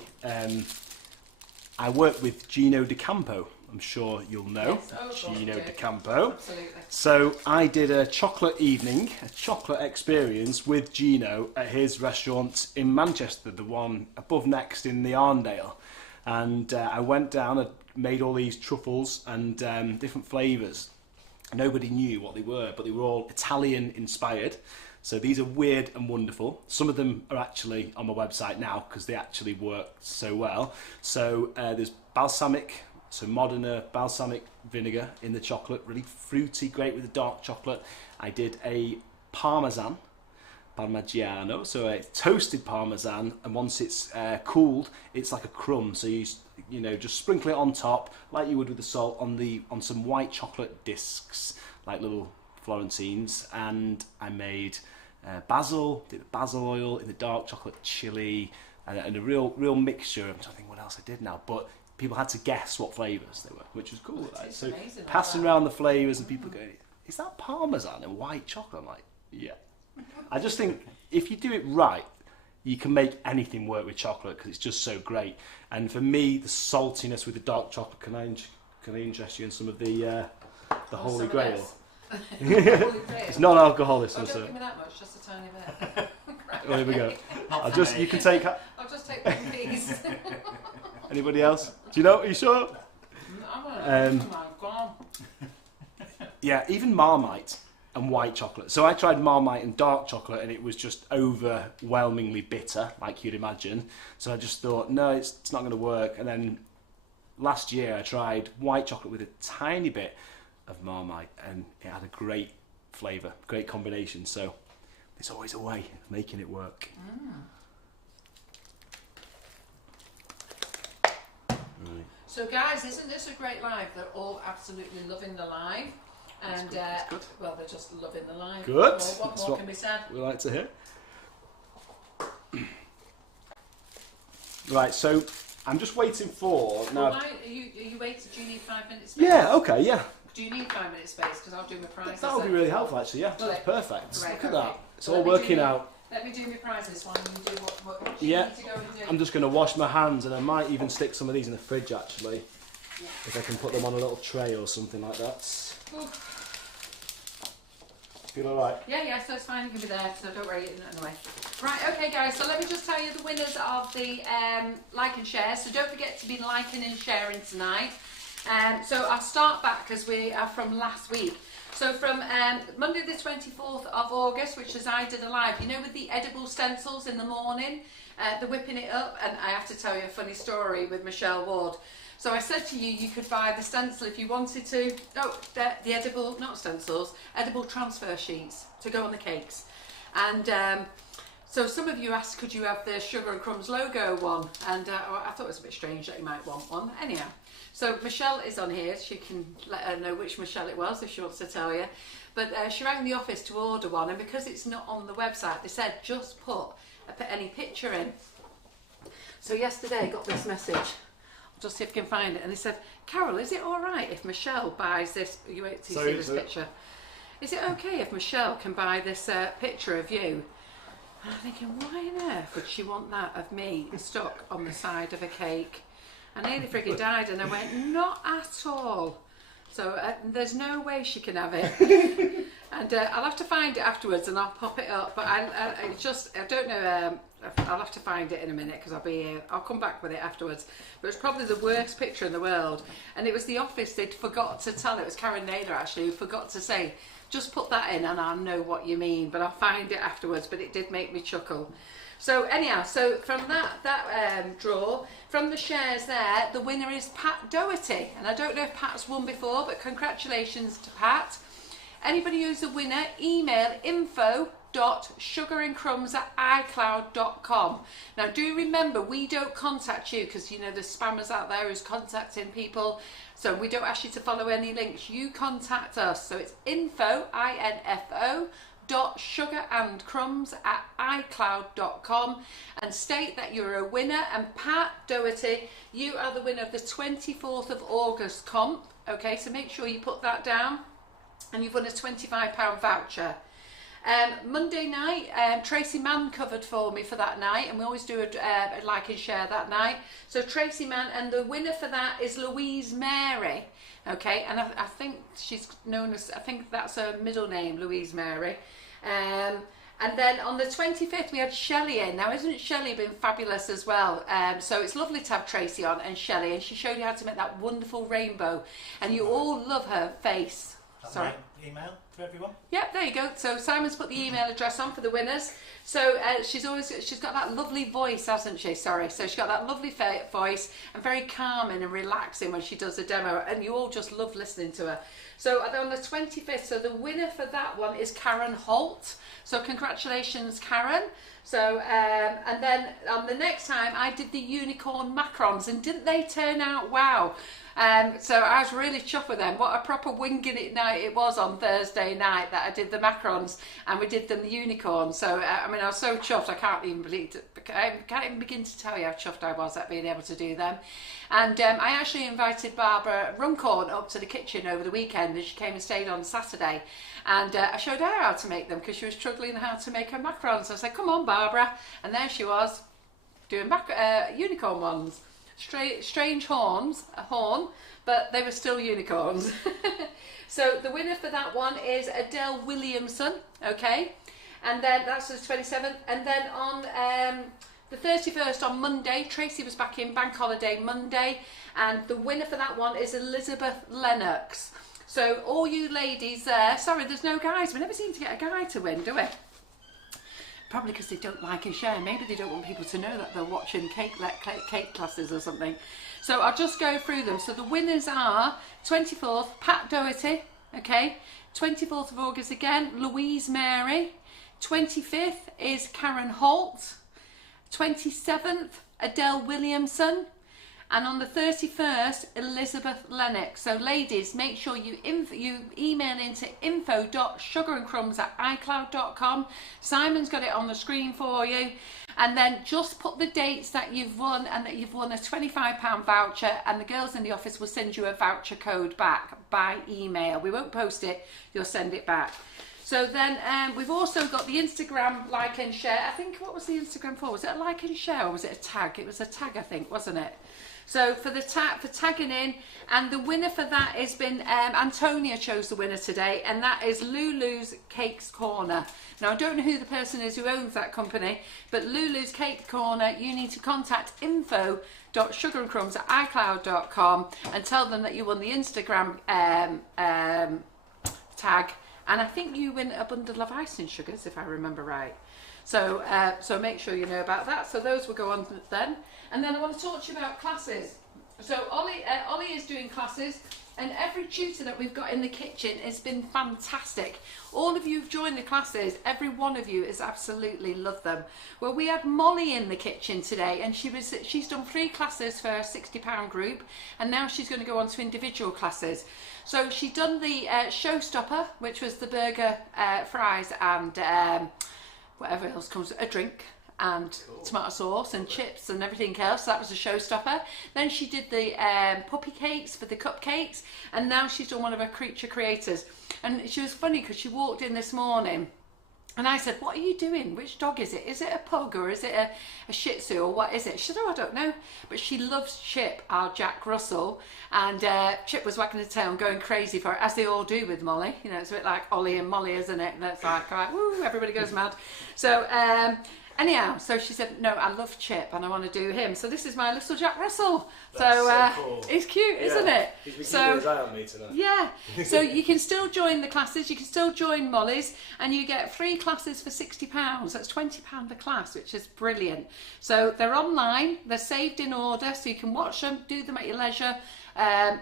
I work with Gino D'Acampo. I'm sure you'll know. Yes, oh, of course Gino we do. D'Acampo. absolutely. So I did a chocolate evening, a chocolate experience with Gino at his restaurant in Manchester, the one above next in the Arndale. And I went down and made all these truffles and different flavours. Nobody knew what they were, but they were all Italian inspired. So these are weird and wonderful. Some of them are actually on my website now because they actually work so well. So there's balsamic, so Modena balsamic vinegar in the chocolate, really fruity, great with the dark chocolate. I did a Parmesan, Parmigiano, so a toasted Parmesan, and once it's cooled, it's like a crumb. So you know, just sprinkle it on top, like you would with the salt, on some white chocolate discs, like little Florentines. And I made basil, did basil oil in the dark chocolate, chili, and a real mixture. I'm trying to think what else I did now, but people had to guess what flavours they were, which was cool. That Right? is So amazing, passing all that. around the flavours and people going, is that Parmesan and white chocolate? I'm like, yeah. I just think if you do it right, you can make anything work with chocolate because it's just so great. And for me, the saltiness with the dark chocolate, can I interest you in some of the Holy Grail? Holy Grail. It's non-alcohol, this Oh, one, don't so give me that much, just a tiny bit. well, here we go. Not for me. You can take. I'll just take one piece. Anybody else? Do you know? Are you sure? Oh my god. Yeah, even Marmite and white chocolate. So I tried Marmite and dark chocolate, and it was just overwhelmingly bitter, like you'd imagine. So I just thought, no, it's not going to work. And then last year I tried white chocolate with a tiny bit of Marmite, and it had a great flavour, great combination. So there's always a way of making it work. Right. So guys, isn't this a great live? They're all absolutely loving the live. And That's good. well, they're just loving the live. Good. What That's more what can be said? we like to hear. Right, so I'm just waiting for now. Well, why are you waiting? Do you need 5 minutes? Yeah, okay, yeah. Do you need 5 minutes space? Because I'll do my prizes. That would be then. really helpful, actually. Yeah, Will that's it? perfect. Right, Look at okay. that. It's So all let me do working my- out. Let me do my prizes while you do what Yeah. you need to go and do. I'm just going to wash my hands, and I might even stick some of these in the fridge, actually, Yeah. if I can put them on a little tray or something like that. Oof. Feel all right? Yeah, so it's fine, you can be there, so don't worry, anyway. Right, okay guys, so let me just tell you the winners of the like and share. So don't forget to be liking and sharing tonight. So I'll start back because we are from last week. So from Monday the 24th of August, which is I did a live, you know, with the edible stencils in the morning, the whipping it up, and I have to tell you a funny story with Michelle Ward. So I said to you, you could buy the stencil if you wanted to. No, the edible, not stencils, edible transfer sheets to go on the cakes. And so some of you asked, could you have the Sugar and Crumbs logo one? And I thought it was a bit strange that you might want one. Anyhow, so Michelle is on here. She can let her know which Michelle it was if she wants to tell you. But she rang the office to order one, and because it's not on the website, they said just put any picture in. So yesterday I got this message. Just see if you can find it, and they said, Carol, is it all right if Michelle buys this? You wait till you see this picture. Is it okay if Michelle can buy this picture of you? And I'm thinking, why on earth would she want that of me stuck on the side of a cake? I nearly freaking died, and I went, not at all. So there's no way she can have it. And I'll have to find it afterwards, and I'll pop it up. But I don't know. I'll have to find it in a minute because I'll come back with it afterwards. But it's probably the worst picture in the world. And it was the office they'd forgot to tell. It was Karen Naylor actually who forgot to say, just put that in and I'll know what you mean. But I'll find it afterwards. But it did make me chuckle. So anyhow, so from that draw, from the shares there, the winner is Pat Doherty. And I don't know if Pat's won before, but congratulations to Pat. Anybody who's a winner, email info info.sugarandcrumbs@icloud.com. Now do remember, we don't contact you because you know there's spammers out there who's contacting people, so we don't ask you to follow any links. You contact us, so it's info.sugarandcrumbs@icloud.com and state that you're a winner. And Pat Doherty, you are the winner of the 24th of August comp. Okay, so make sure you put that down, and you've won a £25 voucher. Monday night, Tracy Mann covered for me for that night, and we always do a like and share that night. So Tracy Mann, and the winner for that is Louise Mary. Okay, and I think she's known as, I think that's her middle name, Louise Mary. And then on the 25th we had Shelley in. Now isn't Shelley been fabulous as well? So it's lovely to have Tracy on and Shelley, and she showed you how to make that wonderful rainbow, and you all love her face. Sorry. Email for everyone. Yep, there you go. So Simon's put the email address on for the winners. So she's got that lovely voice, hasn't she? Sorry. So she's got that lovely voice and very calming and relaxing when she does the demo, and you all just love listening to her. So on the 25th, so the winner for that one is Karen Holt. So congratulations, Karen. So and then on the next time I did the unicorn macarons, and didn't they turn out wow? So I was really chuffed with them. What a proper winging it night it was on Thursday night that I did the macarons and we did them the unicorn. So I mean, I was so chuffed, I can't even begin to tell you how chuffed I was at being able to do them. And I actually invited Barbara Runcorn up to the kitchen over the weekend, and she came and stayed on Saturday, and I showed her how to make them because she was struggling how to make her macarons. So I said, come on Barbara, and there she was doing unicorn ones. Strange horn, but they were still unicorns. So the winner for that one is Adele Williamson, okay, and then that's the 27th, and then on the 31st on Monday, Tracy was back in bank holiday Monday, and the winner for that one is Elizabeth Lennox. So all you ladies there, sorry there's no guys, we never seem to get a guy to win, do we? Probably because they don't like and share. Maybe they don't want people to know that they're watching cake classes or something. So I'll just go through them. So the winners are 24th, Pat Doherty, okay. 24th of August again, Louise Mary. 25th is Karen Holt. 27th, Adele Williamson. And on the 31st, Elizabeth Lennox. So ladies, make sure you email into info.sugarandcrumbs@icloud.com. Simon's got it on the screen for you. And then just put the dates that you've won, and that you've won a £25 voucher, and the girls in the office will send you a voucher code back by email. We won't post it, you'll send it back. So then we've also got the Instagram like and share. I think, what was the Instagram for? Was it a like and share, or was it a tag? It was a tag, I think, wasn't it? So for tagging in, and the winner for that has been Antonia chose the winner today, and that is Lulu's Cakes Corner. Now I don't know who the person is who owns that company, but Lulu's Cake Corner, you need to contact info.sugarandcrumbs@icloud.com and tell them that you won the Instagram tag, and I think you win a bundle of icing sugars if I remember right. So so make sure you know about that. So those will go on then. And then I want to talk to you about classes. So Oli is doing classes, and every tutor that we've got in the kitchen has been fantastic. All of you who've joined the classes, every one of you has absolutely loved them. Well, we had Molly in the kitchen today, and she's done 3 classes for a £60 group, and now she's going to go on to individual classes. So she's done the showstopper, which was the burger, fries, and whatever else comes, a drink, and tomato sauce and chips and everything else. That was a showstopper. Then she did the puppy cakes for the cupcakes, and now she's done one of her creature creators. And she was funny because she walked in this morning and I said, what are you doing? Which dog is it? Is it a pug or is it a Shih Tzu, or what is it? She said, oh, I don't know. But she loves Chip, our Jack Russell, and Chip was wagging his tail and going crazy for it, as they all do with Molly. You know, it's a bit like Ollie and Molly, isn't it? That's like, woo, everybody goes mad. So anyhow, so she said, no, I love Chip and I want to do him. So this is my little Jack Russell. That's so cool. He's cute, isn't it? He's been keeping his eye on me tonight. Yeah. So you can still join the classes, you can still join Molly's, and you get 3 classes for £60. That's £20 a class, which is brilliant. So they're online, they're saved in order, so you can watch them, do them at your leisure.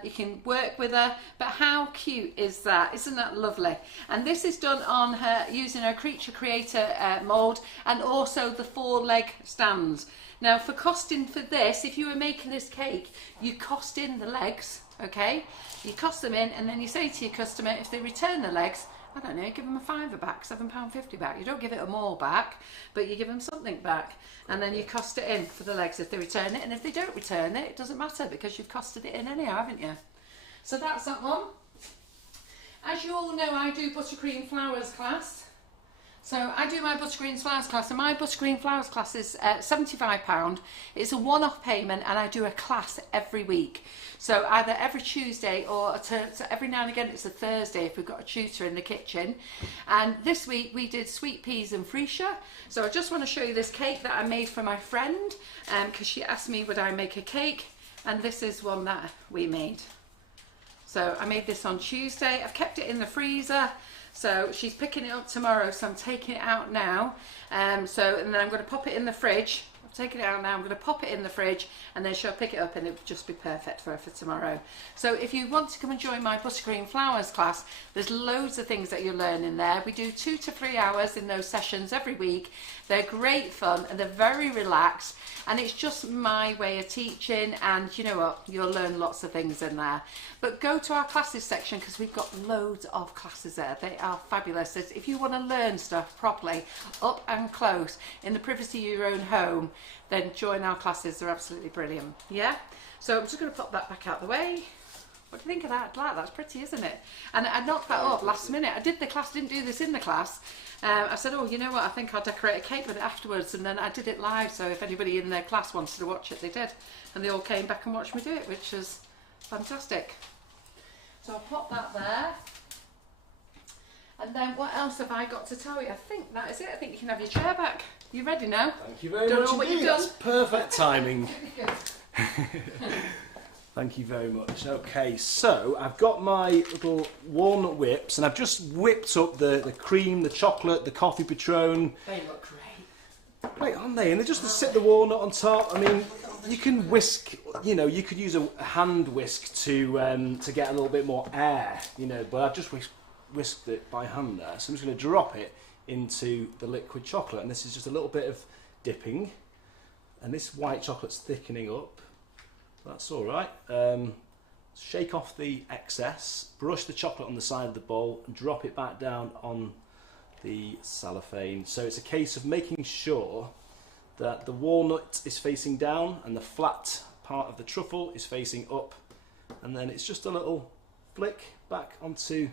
You can work with her, but how cute is that? Isn't that lovely? And this is done on her using her Creature Creator mould, and also the 4-leg stands. Now for costing for this, if you were making this cake, you cost in the legs, okay? You cost them in, and then you say to your customer, if they return the legs, I don't know, give them a £5 back, £7.50 back. You don't give it them all back, but you give them something back. And then you cost it in for the legs if they return it. And if they don't return it, it doesn't matter because you've costed it in anyhow, haven't you? So that's that one. As you all know, I do buttercream flowers class. So I do my buttercream flowers class, and my buttercream flowers class is £75. It's a one-off payment, and I do a class every week. So either every Tuesday or so every now and again it's a Thursday if we've got a tutor in the kitchen. And this week we did sweet peas and freesia. So I just want to show you this cake that I made for my friend, because she asked me would I make a cake, and this is one that we made. So I made this on Tuesday. I've kept it in the freezer. So she's picking it up tomorrow, so I'm taking it out now. And then I'm going to pop it in the fridge. I've taken it out now, I'm going to pop it in the fridge, and then she'll pick it up and it'll just be perfect for her for tomorrow. So if you want to come and join my buttercream flowers class, there's loads of things that you'll learn in there. We do 2 to 3 hours in those sessions every week. They're great fun and they're very relaxed, and it's just my way of teaching, and you know what, you'll learn lots of things in there. But go to our classes section because we've got loads of classes there. They are fabulous. If you want to learn stuff properly, up and close, in the privacy of your own home, then join our classes. They're absolutely brilliant. Yeah? So I'm just going to pop that back out the way. What do you think of that? That's pretty, isn't it? And I knocked that up last minute. I did the class, didn't do this in the class. I said, oh, you know what, I think I'll decorate a cake with it afterwards. And then I did it live, so if anybody in their class wanted to watch it, they did. And they all came back and watched me do it, which was fantastic. So I'll pop that there. And then what else have I got to tell you? I think that is it. I think you can have your chair back. You ready now? Thank you very much indeed. That's perfect timing. Thank you very much. Okay, so I've got my little walnut whips, and I've just whipped up the cream, the chocolate, the coffee Patron. They look great. Great, aren't they? And they just sit the walnut on top. I mean, you can whisk, you know, you could use a hand whisk to get a little bit more air, you know, but I've just whisked it by hand there. So I'm just going to drop it into the liquid chocolate, and this is just a little bit of dipping, and this white chocolate's thickening up. That's all right. Shake off the excess, brush the chocolate on the side of the bowl, and drop it back down on the cellophane. So it's a case of making sure that the walnut is facing down and the flat part of the truffle is facing up, and then it's just a little flick back onto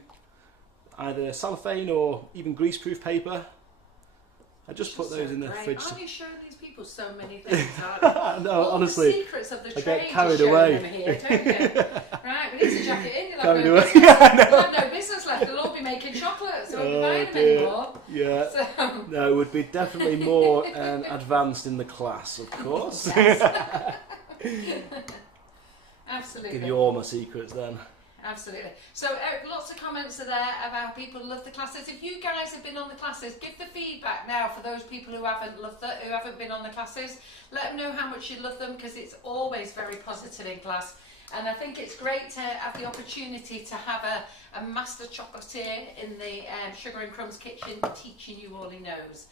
either cellophane or even greaseproof paper. I just put those in the fridge. Aren't you showing these people so many things, aren't you? No, all honestly, the secrets of the I trade get carried you're away. showing them here, don't you? Right, we need to jack it in. You'll Carried have no away. business. Yeah, We'll have no business left. We'll all be making chocolate, so we'll be buying them anymore. Yeah. So. No, it would be definitely more advanced in the class, of course. Yes. Absolutely. Give you all my secrets then. Absolutely. So lots of comments are there about people who love the classes. If you guys have been on the classes, give the feedback now for those people who haven't loved it, who haven't been on the classes. Let them know how much you love them, because it's always very positive in class. And I think it's great to have the opportunity to have a master chocolatier in the Sugar and Crumbs Kitchen teaching you all he knows.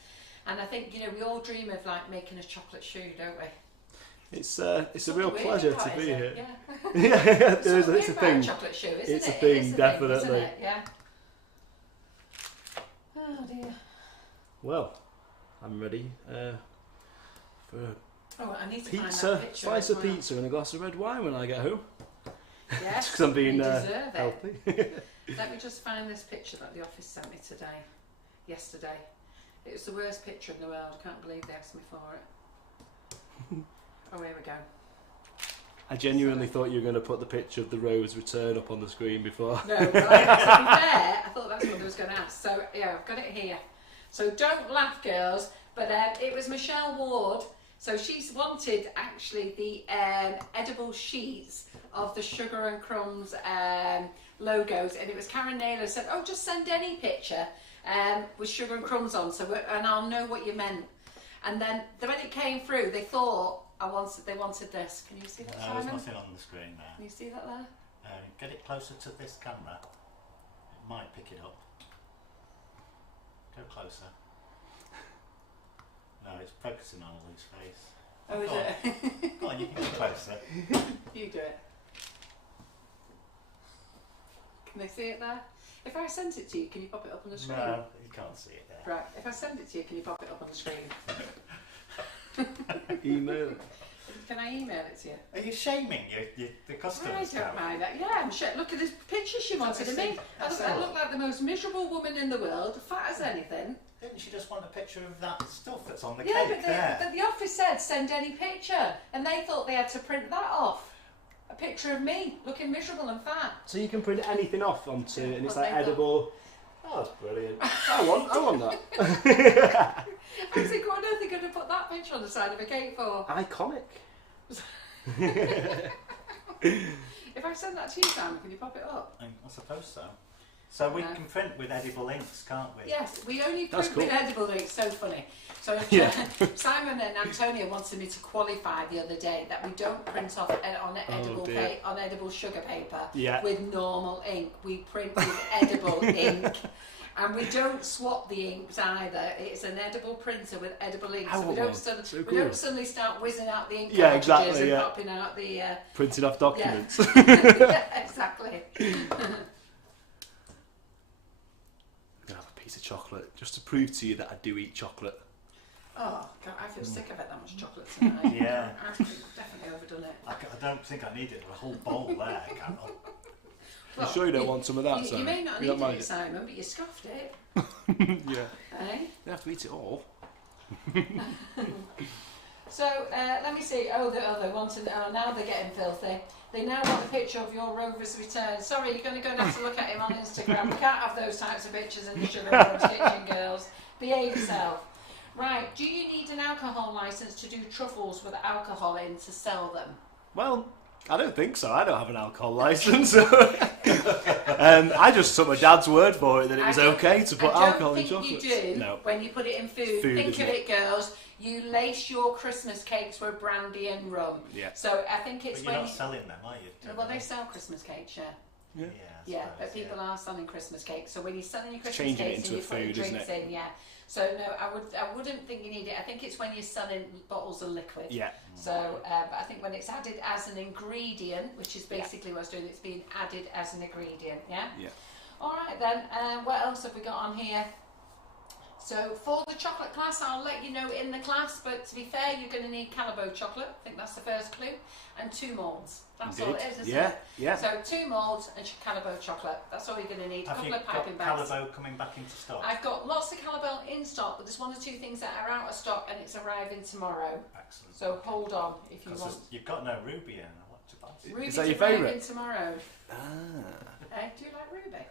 And I think, you know, we all dream of like making a chocolate shoe, don't we? It's a real pleasure to be here. Yeah. Yeah, it's a thing. thing. Chocolate shoe, isn't It's it? a thing, It is a definitely. thing, isn't it? Yeah. Oh dear. Well, I'm ready for Oh, I need to pizza, find that picture slice as of well. pizza and a glass of red wine when I get home. Yes, Because I'm being you deserve it. healthy. Let me just find this picture that the office sent me yesterday. It was the worst picture in the world. I can't believe they asked me for it. Oh, here we go. I genuinely thought you were going to put the picture of the Rose return up on the screen before. No, but to be fair, I thought that's what I was going to ask. So, yeah, I've got it here. So don't laugh, girls, but it was Michelle Ward. So she's wanted, actually, the edible sheets of the Sugar and Crumbs logos, and it was Karen Naylor said, oh, just send any picture with Sugar and Crumbs on, and I'll know what you meant. And then when it came through, they thought They wanted this. Can you see that, No, Simon? there's nothing on the screen there. Can you see that there? Get it closer to this camera. It might pick it up. Go closer. No, it's focusing on Ollie's face. Oh, is it? Go on, you can get closer. You do it. Can they see it there? If I sent it to you, can you pop it up on the screen? No, you can't see it there. Right, if I send it to you, can you pop it up on the screen? Email. Can I email it to you? Are you shaming the customers? I don't mind that. Yeah, I'm sure. Look at this picture she wanted of me. I look like the most miserable woman in the world, fat as anything. Didn't she just want a picture of that stuff that's on the Yeah, cake but the office said send any picture, and they thought they had to print that off. A picture of me looking miserable and fat. So you can print anything off onto, and it's What like they edible. Oh, that's brilliant. I want that. I was like, what on earth are they going to put that picture on the side of a cake for? Iconic. If I send that to you, Sam, can you pop it up? I suppose so. So we can print with edible inks, can't we? Yes, we only That's print with cool. edible ink. So funny. So Yeah. Simon and Antonia wanted me to qualify the other day that we don't print off on edible sugar paper Yeah. with normal ink. We print with edible ink. And we don't swap the inks either. It's an edible printer with edible ink. So we don't suddenly start whizzing out the ink cartridges and popping out the... Printing off documents. Yeah, exactly. I'm going to have a piece of chocolate just to prove to you that I do eat chocolate. Oh, God, I feel sick of it, that much chocolate tonight. Yeah. I've definitely overdone it. I don't think I needed a whole bowl there, Carol. You sure you don't want some of that, You Simon? may not You need don't mind it, Simon, but you scoffed it. Yeah. Eh? You have to eat it all. So, let me see. Oh, they want to... Oh, now they're getting filthy. They now want a picture of your Rover's return. Sorry, you're going to go and have to look at him on Instagram. We can't have those types of pictures in the Sugar and Crumbs Kitchen, girls. Behave yourself. Right, do you need an alcohol licence to do truffles with alcohol in to sell them? Well, I don't think so. I don't have an alcohol licence. I just took my dad's word for it that it was okay to put alcohol in chocolate. I don't think you do No. when you put it in food. Think of it, girls. You lace your Christmas cakes with brandy and rum. Yeah. So I think it's But you're when... not selling them, are you? Well, they sell Christmas cakes, yeah. Yeah. Yeah, Yeah, but people are selling Christmas cakes. So when you're selling your Christmas Changing it cakes into and you're a putting food, drinks isn't in, yeah. So no, I wouldn't think you need it. I think it's when you're selling bottles of liquid. Yeah. So, but I think when it's added as an ingredient, which is basically what it's doing, it's being added as an ingredient. Yeah. Yeah. All right then. What else have we got on here? So for the chocolate class, I'll let you know in the class, but to be fair, you're going to need Calabo chocolate. I think that's the first clue. And 2 moulds. That's all it is, isn't it? Yeah. So 2 moulds and Calabo chocolate. That's all you're going to need. A Have couple you of piping got bags. Calabo coming back into stock? I've got lots of Calabo in stock, but there's 1 or 2 things that are out of stock and it's arriving tomorrow. Excellent. So hold on if you want. You've got no ruby in. I want to buy some. Ruby's that your arriving favourite? tomorrow. Ah. Do you like Ruby?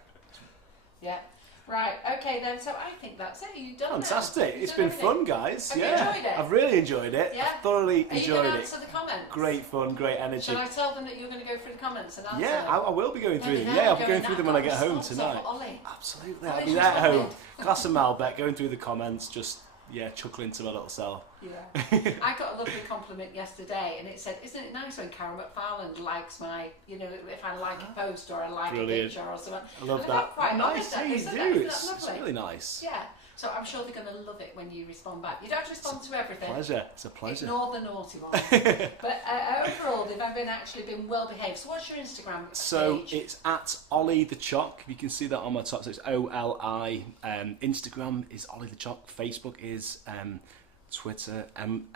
Yeah. Right, okay then, so I think that's it. You've done it. Fantastic. It's been fun, guys. Have you yeah. enjoyed it? I've really enjoyed it. Yeah? I've thoroughly Are you enjoyed going to it. answer the comments? Great fun, great energy. Shall I tell them that you're going to go through the comments and answer Yeah, them? I will be going through them. There Yeah, you I'll be go, going and through them that when I got get home response off tonight. Ollie. Absolutely. I'll Ollie's be there at home. responded. Glass of Malbec, going through the comments, just, chuckling to my little self. Yeah. I got a lovely compliment yesterday and it said, isn't it nice when Karen McFarland likes my, if I like a post or I like Brilliant. a picture or something. I love And that. quite Oh, nice. honest, Yeah, you isn't do. that- isn't It's that lovely? really nice. Yeah. So I'm sure they're going to love it when you respond back. You don't have to respond to everything. Pleasure. It's a pleasure. Ignore the naughty ones. But overall, they've actually been well behaved. So what's your Instagram page? So it's at Oli the Choc. You can see that on my top. So it's OLI. Instagram is Oli the Choc. Facebook is Twitter.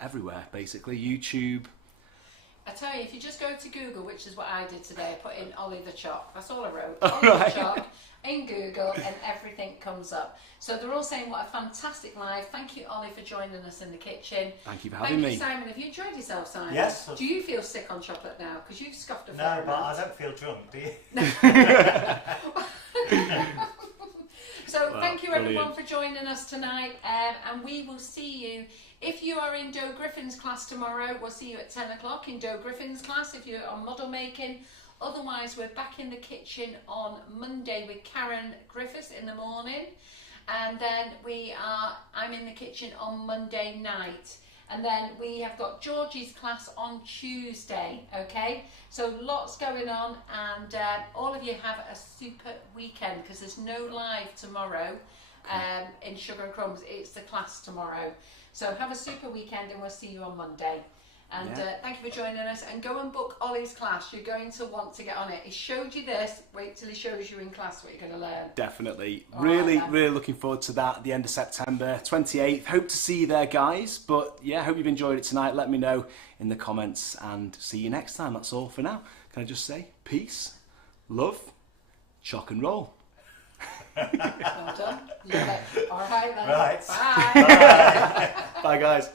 Everywhere basically. YouTube. I tell you, if you just go to Google, which is what I did today, put in Oli the Choc. That's all I wrote. Oli Right. the Choc in Google, and everything comes up. So they're all saying what a fantastic live. Thank you, Oli, for joining us in the kitchen. Thank you for having me. Simon. Have you enjoyed yourself, Simon? Yes. Do you feel sick on chocolate now? Because you've scoffed a No, fair but amount. I don't feel drunk, do you? So Wow, thank you everyone brilliant. for joining us tonight, and we will see you. If you are in Doe Griffin's class tomorrow, we'll see you at 10 o'clock in Doe Griffin's class if you're on model making. Otherwise, we're back in the kitchen on Monday with Karen Griffiths in the morning. And then I'm in the kitchen on Monday night. And then we have got Georgie's class on Tuesday, okay? So lots going on, and all of you have a super weekend because there's no live tomorrow in Sugar and Crumbs. It's the class tomorrow. So have a super weekend and we'll see you on Monday. And thank you for joining us, and go and book Oli's class. You're going to want to get on it. He showed you this. Wait till he shows you in class what you're going to learn. Definitely. Really looking forward to that at the end of September 28th. Hope to see you there, guys. But yeah, hope you've enjoyed it tonight. Let me know in the comments, and see you next time. That's all for now. Can I just say peace, love, chock and roll. Well done. Love it. All right then. Right. Bye. Bye, guys.